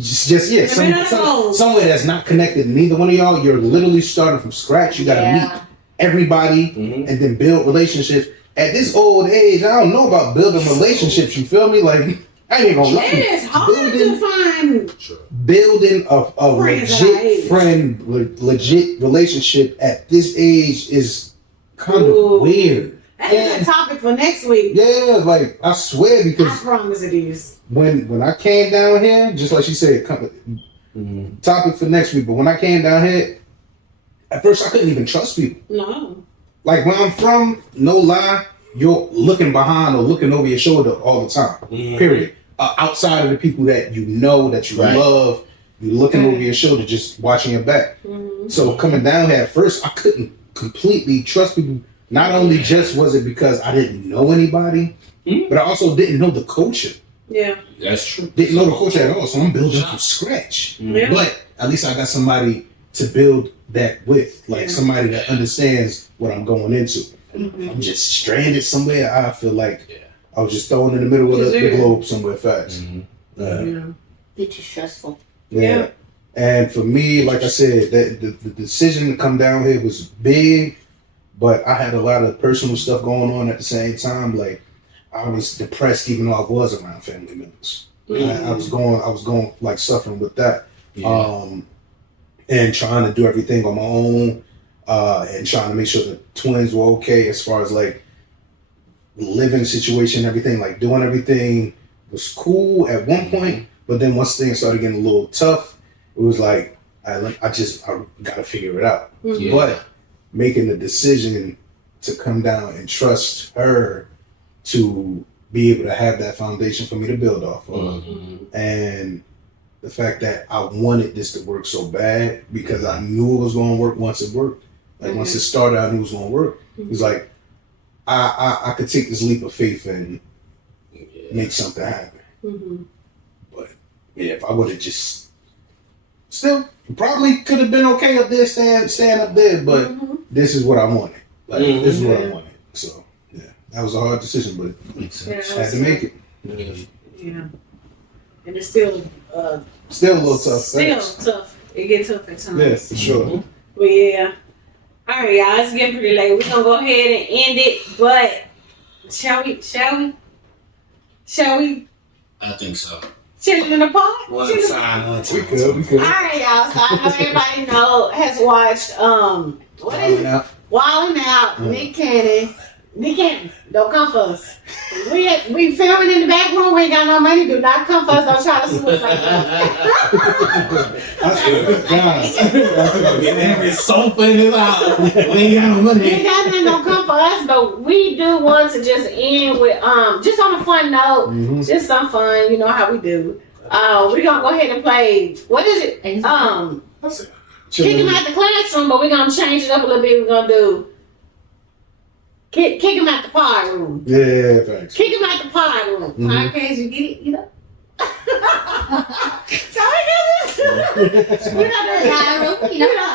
Somewhere that's not connected to neither one of y'all. You're literally starting from scratch. You got to meet everybody and then build relationships. At this old age, I don't know about building relationships. You feel me? Like I ain't even gonna lie. It is hard to find building a legit relationship at this age is kind of weird. That's a good topic for next week. Yeah, like I swear because I promise it is. When I came down here, just like she said, topic for next week. But when I came down here, at first I couldn't even trust people. No. Like where I'm from, no lie, you're looking behind or looking over your shoulder all the time. Period. Outside of the people that you know, that you love, you're looking over your shoulder, just watching your back. So coming down here at first, I couldn't completely trust people. Not only just was it because I didn't know anybody, but I also didn't know the culture. Yeah, that's true. Didn't know the culture at all, so I'm building from scratch. But at least I got somebody to build that with, like somebody that understands what I'm going into. I'm just stranded somewhere. I feel like I was just thrown in the middle of the globe somewhere fast. It's stressful. Yeah. And for me, like I said, the decision to come down here was big, but I had a lot of personal stuff going on at the same time. Like I was depressed even though I was around family members. I was going like suffering with that. And trying to do everything on my own, and trying to make sure the twins were okay as far as like living situation, everything, like doing everything was cool at one point, but then once things started getting a little tough, it was like I gotta figure it out. But making the decision to come down and trust her to be able to have that foundation for me to build off of, and the fact that I wanted this to work so bad because I knew it was going to work once it worked. Like once it started, I knew it was going to work. It was like I could take this leap of faith and make something happen. But yeah, if I would have just still probably could have been okay up there, staying up there. But this is what I wanted. Like this is what I wanted. So yeah, that was a hard decision, but I had to make it. Yeah, and it's still. Still a little tough. Still tough. It gets tough at times. Yeah, for sure. But yeah. All right, y'all. It's getting pretty late. We're gonna go ahead and end it. But shall we? I think so. Chillin' in the pot? One time. We could. All right, y'all. So I know everybody has watched what is it? Wildin' Out. Nick Cannon, don't come for us. We filming in the back room. We ain't got no money. Do not come for us. Don't try to sue us like that. Get every sofa in his house. We ain't got no money. We ain't got nothing. Don't come for us. But we do want to just end with just on a fun note. Just some fun. You know how we do. We're gonna go ahead and play. What is it? Kick him out the classroom, but we're gonna change it up a little bit. We're gonna do. Kick him out the pie room. Yeah, thanks. Kick him out the pie room. Podcast, you get it? You know? Sorry, we're not doing pie room. You know?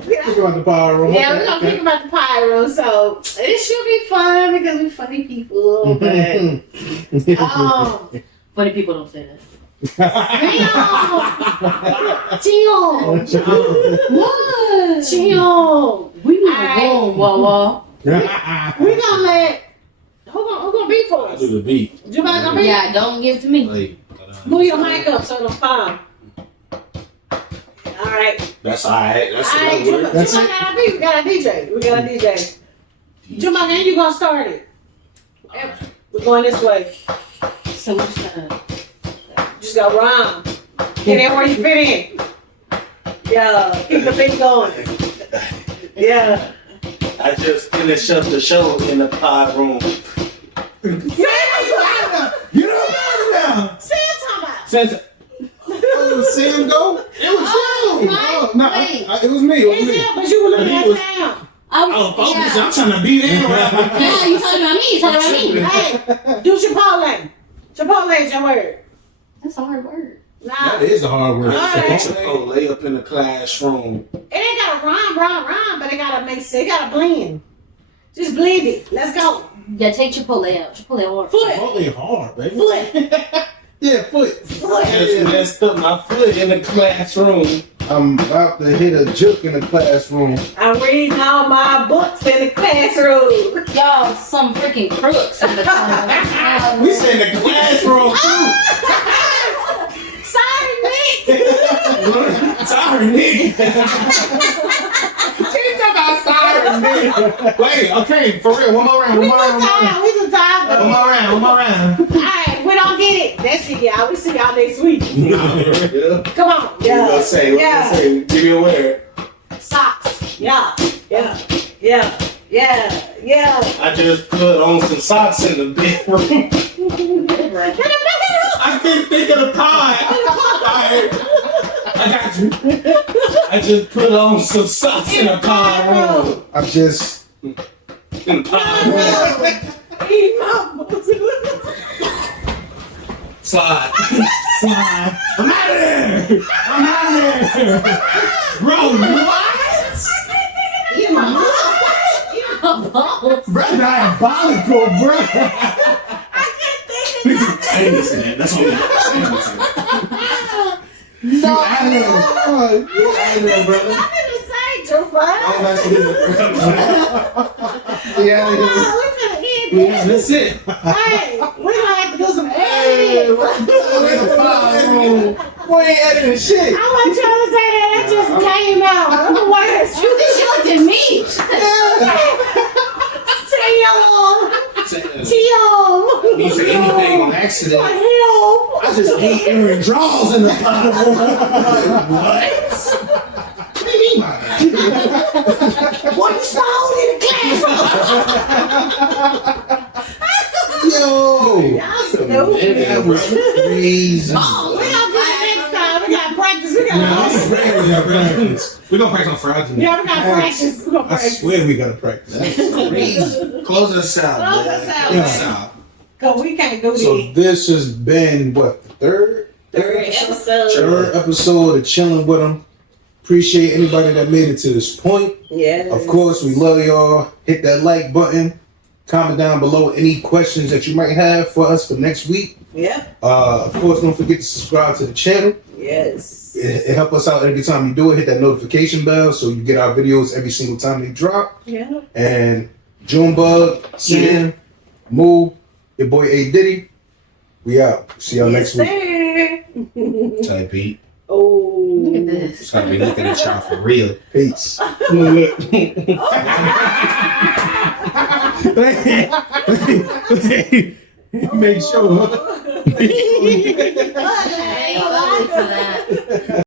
Kick him out the pie room. Yeah, we're going to kick him out the pie room. So it should be fun because we're funny people. But funny people don't say that. Chill. What? Chill. We need Alright. to go, Wawa. We gonna let. Who gonna be for I us? do the beat. Jabari gonna be. Yeah, don't give it to me. Like, Move your mic up so it'll fall. All right. that's alright. That's All right. another word. That's Juma got a beat. We got a DJ. We got a DJ. Juma, now you gonna start it. We're going this way. So we're just gonna. Just gotta rhyme. Get in where you fit in. Yeah. Keep the beat going. Yeah. I just finished up the show in the pod room. Get up now. Say it, talking about. Since See him go? It was you. right. No, Wait. it was me. It was It's me. him, but you were looking at Sam. oh, focus! Yeah. I'm trying to beat in right now. Yeah, you talking about me? You talking about me? Hey, do Chipotle. Chipotle is your word. That's a hard word. Nah. That is a hard word. Alright. Chipotle up in the classroom. It ain't gotta rhyme, but it gotta make sense. It gotta blend. Just blend it. Let's go. Yeah, take Chipotle out. Chipotle hard. Foot. Chipotle hard, baby. Foot. Yeah, foot. Foot. I just messed up my foot in the classroom. I'm about to hit a juke in the classroom. I'm reading all my books in the classroom. Y'all, some freaking crooks in the class. We said in the classroom too. Sorry, Nick. Sorry, Nick. She talking about sorry, Nick. Wait, okay, for real. One more round. We One more round. too tired. We too tired. One more round. One more round. Alright, we don't get it. That's it, y'all. We see y'all next week. Yeah. Come on. What you gonna say? What you Yeah. gonna say? Give me a word. Socks. Yeah. Yeah. Yeah. Yeah. Yeah. I just put on some socks in the bedroom. I can't think of the pie. I got you. I just put on some socks in the pie room. I just. In the pie room. Slide. Slide. I'm out of there. I'm out of there. Bro, what? Eat my balls. Bro, diabolical, bro. I ain't listening to that. That's all you No. out of there. You out of there, brother. I didn't say too much. I'm not gonna Yeah, We finna end Yeah, this. that's it. Hey, we gonna have to do some Hey, editing. what's going on in the pie room? boy ain't editing shit. I want y'all to say that. That just came out. I'm the worst. You think she looked at me? Chill. You say anything on accident. Help. I just ate Aaron draws in the pie room. What? What do you mean by that? What you stole in the classroom? Yo. Y'all stupid. That was crazy. Oh, we gonna do it next time. We gotta practice. We gotta practice. We're gonna practice on Friday. Yeah, we gotta practice. We gonna I practice. swear we gotta practice. That's crazy. Close us out, Close man. us out, Close us out. Cause we can't do So this. this has been what, the Third episode. third episode of Chilling With Them. Appreciate anybody that made it to this point. Yeah. Of course, we love y'all. Hit that like button. Comment down below any questions that you might have for us for next week. Yeah. Of course, don't forget to subscribe to the channel. Yes. It helps us out every time you do it. Hit that notification bell so you get our videos every single time they drop. Yeah. And Junebug, Sam, Moo, your boy A Diddy. We out. See y'all next week. week. Type beat. Oh. Look at this. It's gotta be looking at y'all for real. Peace. Make sure. Hey, lovely for that.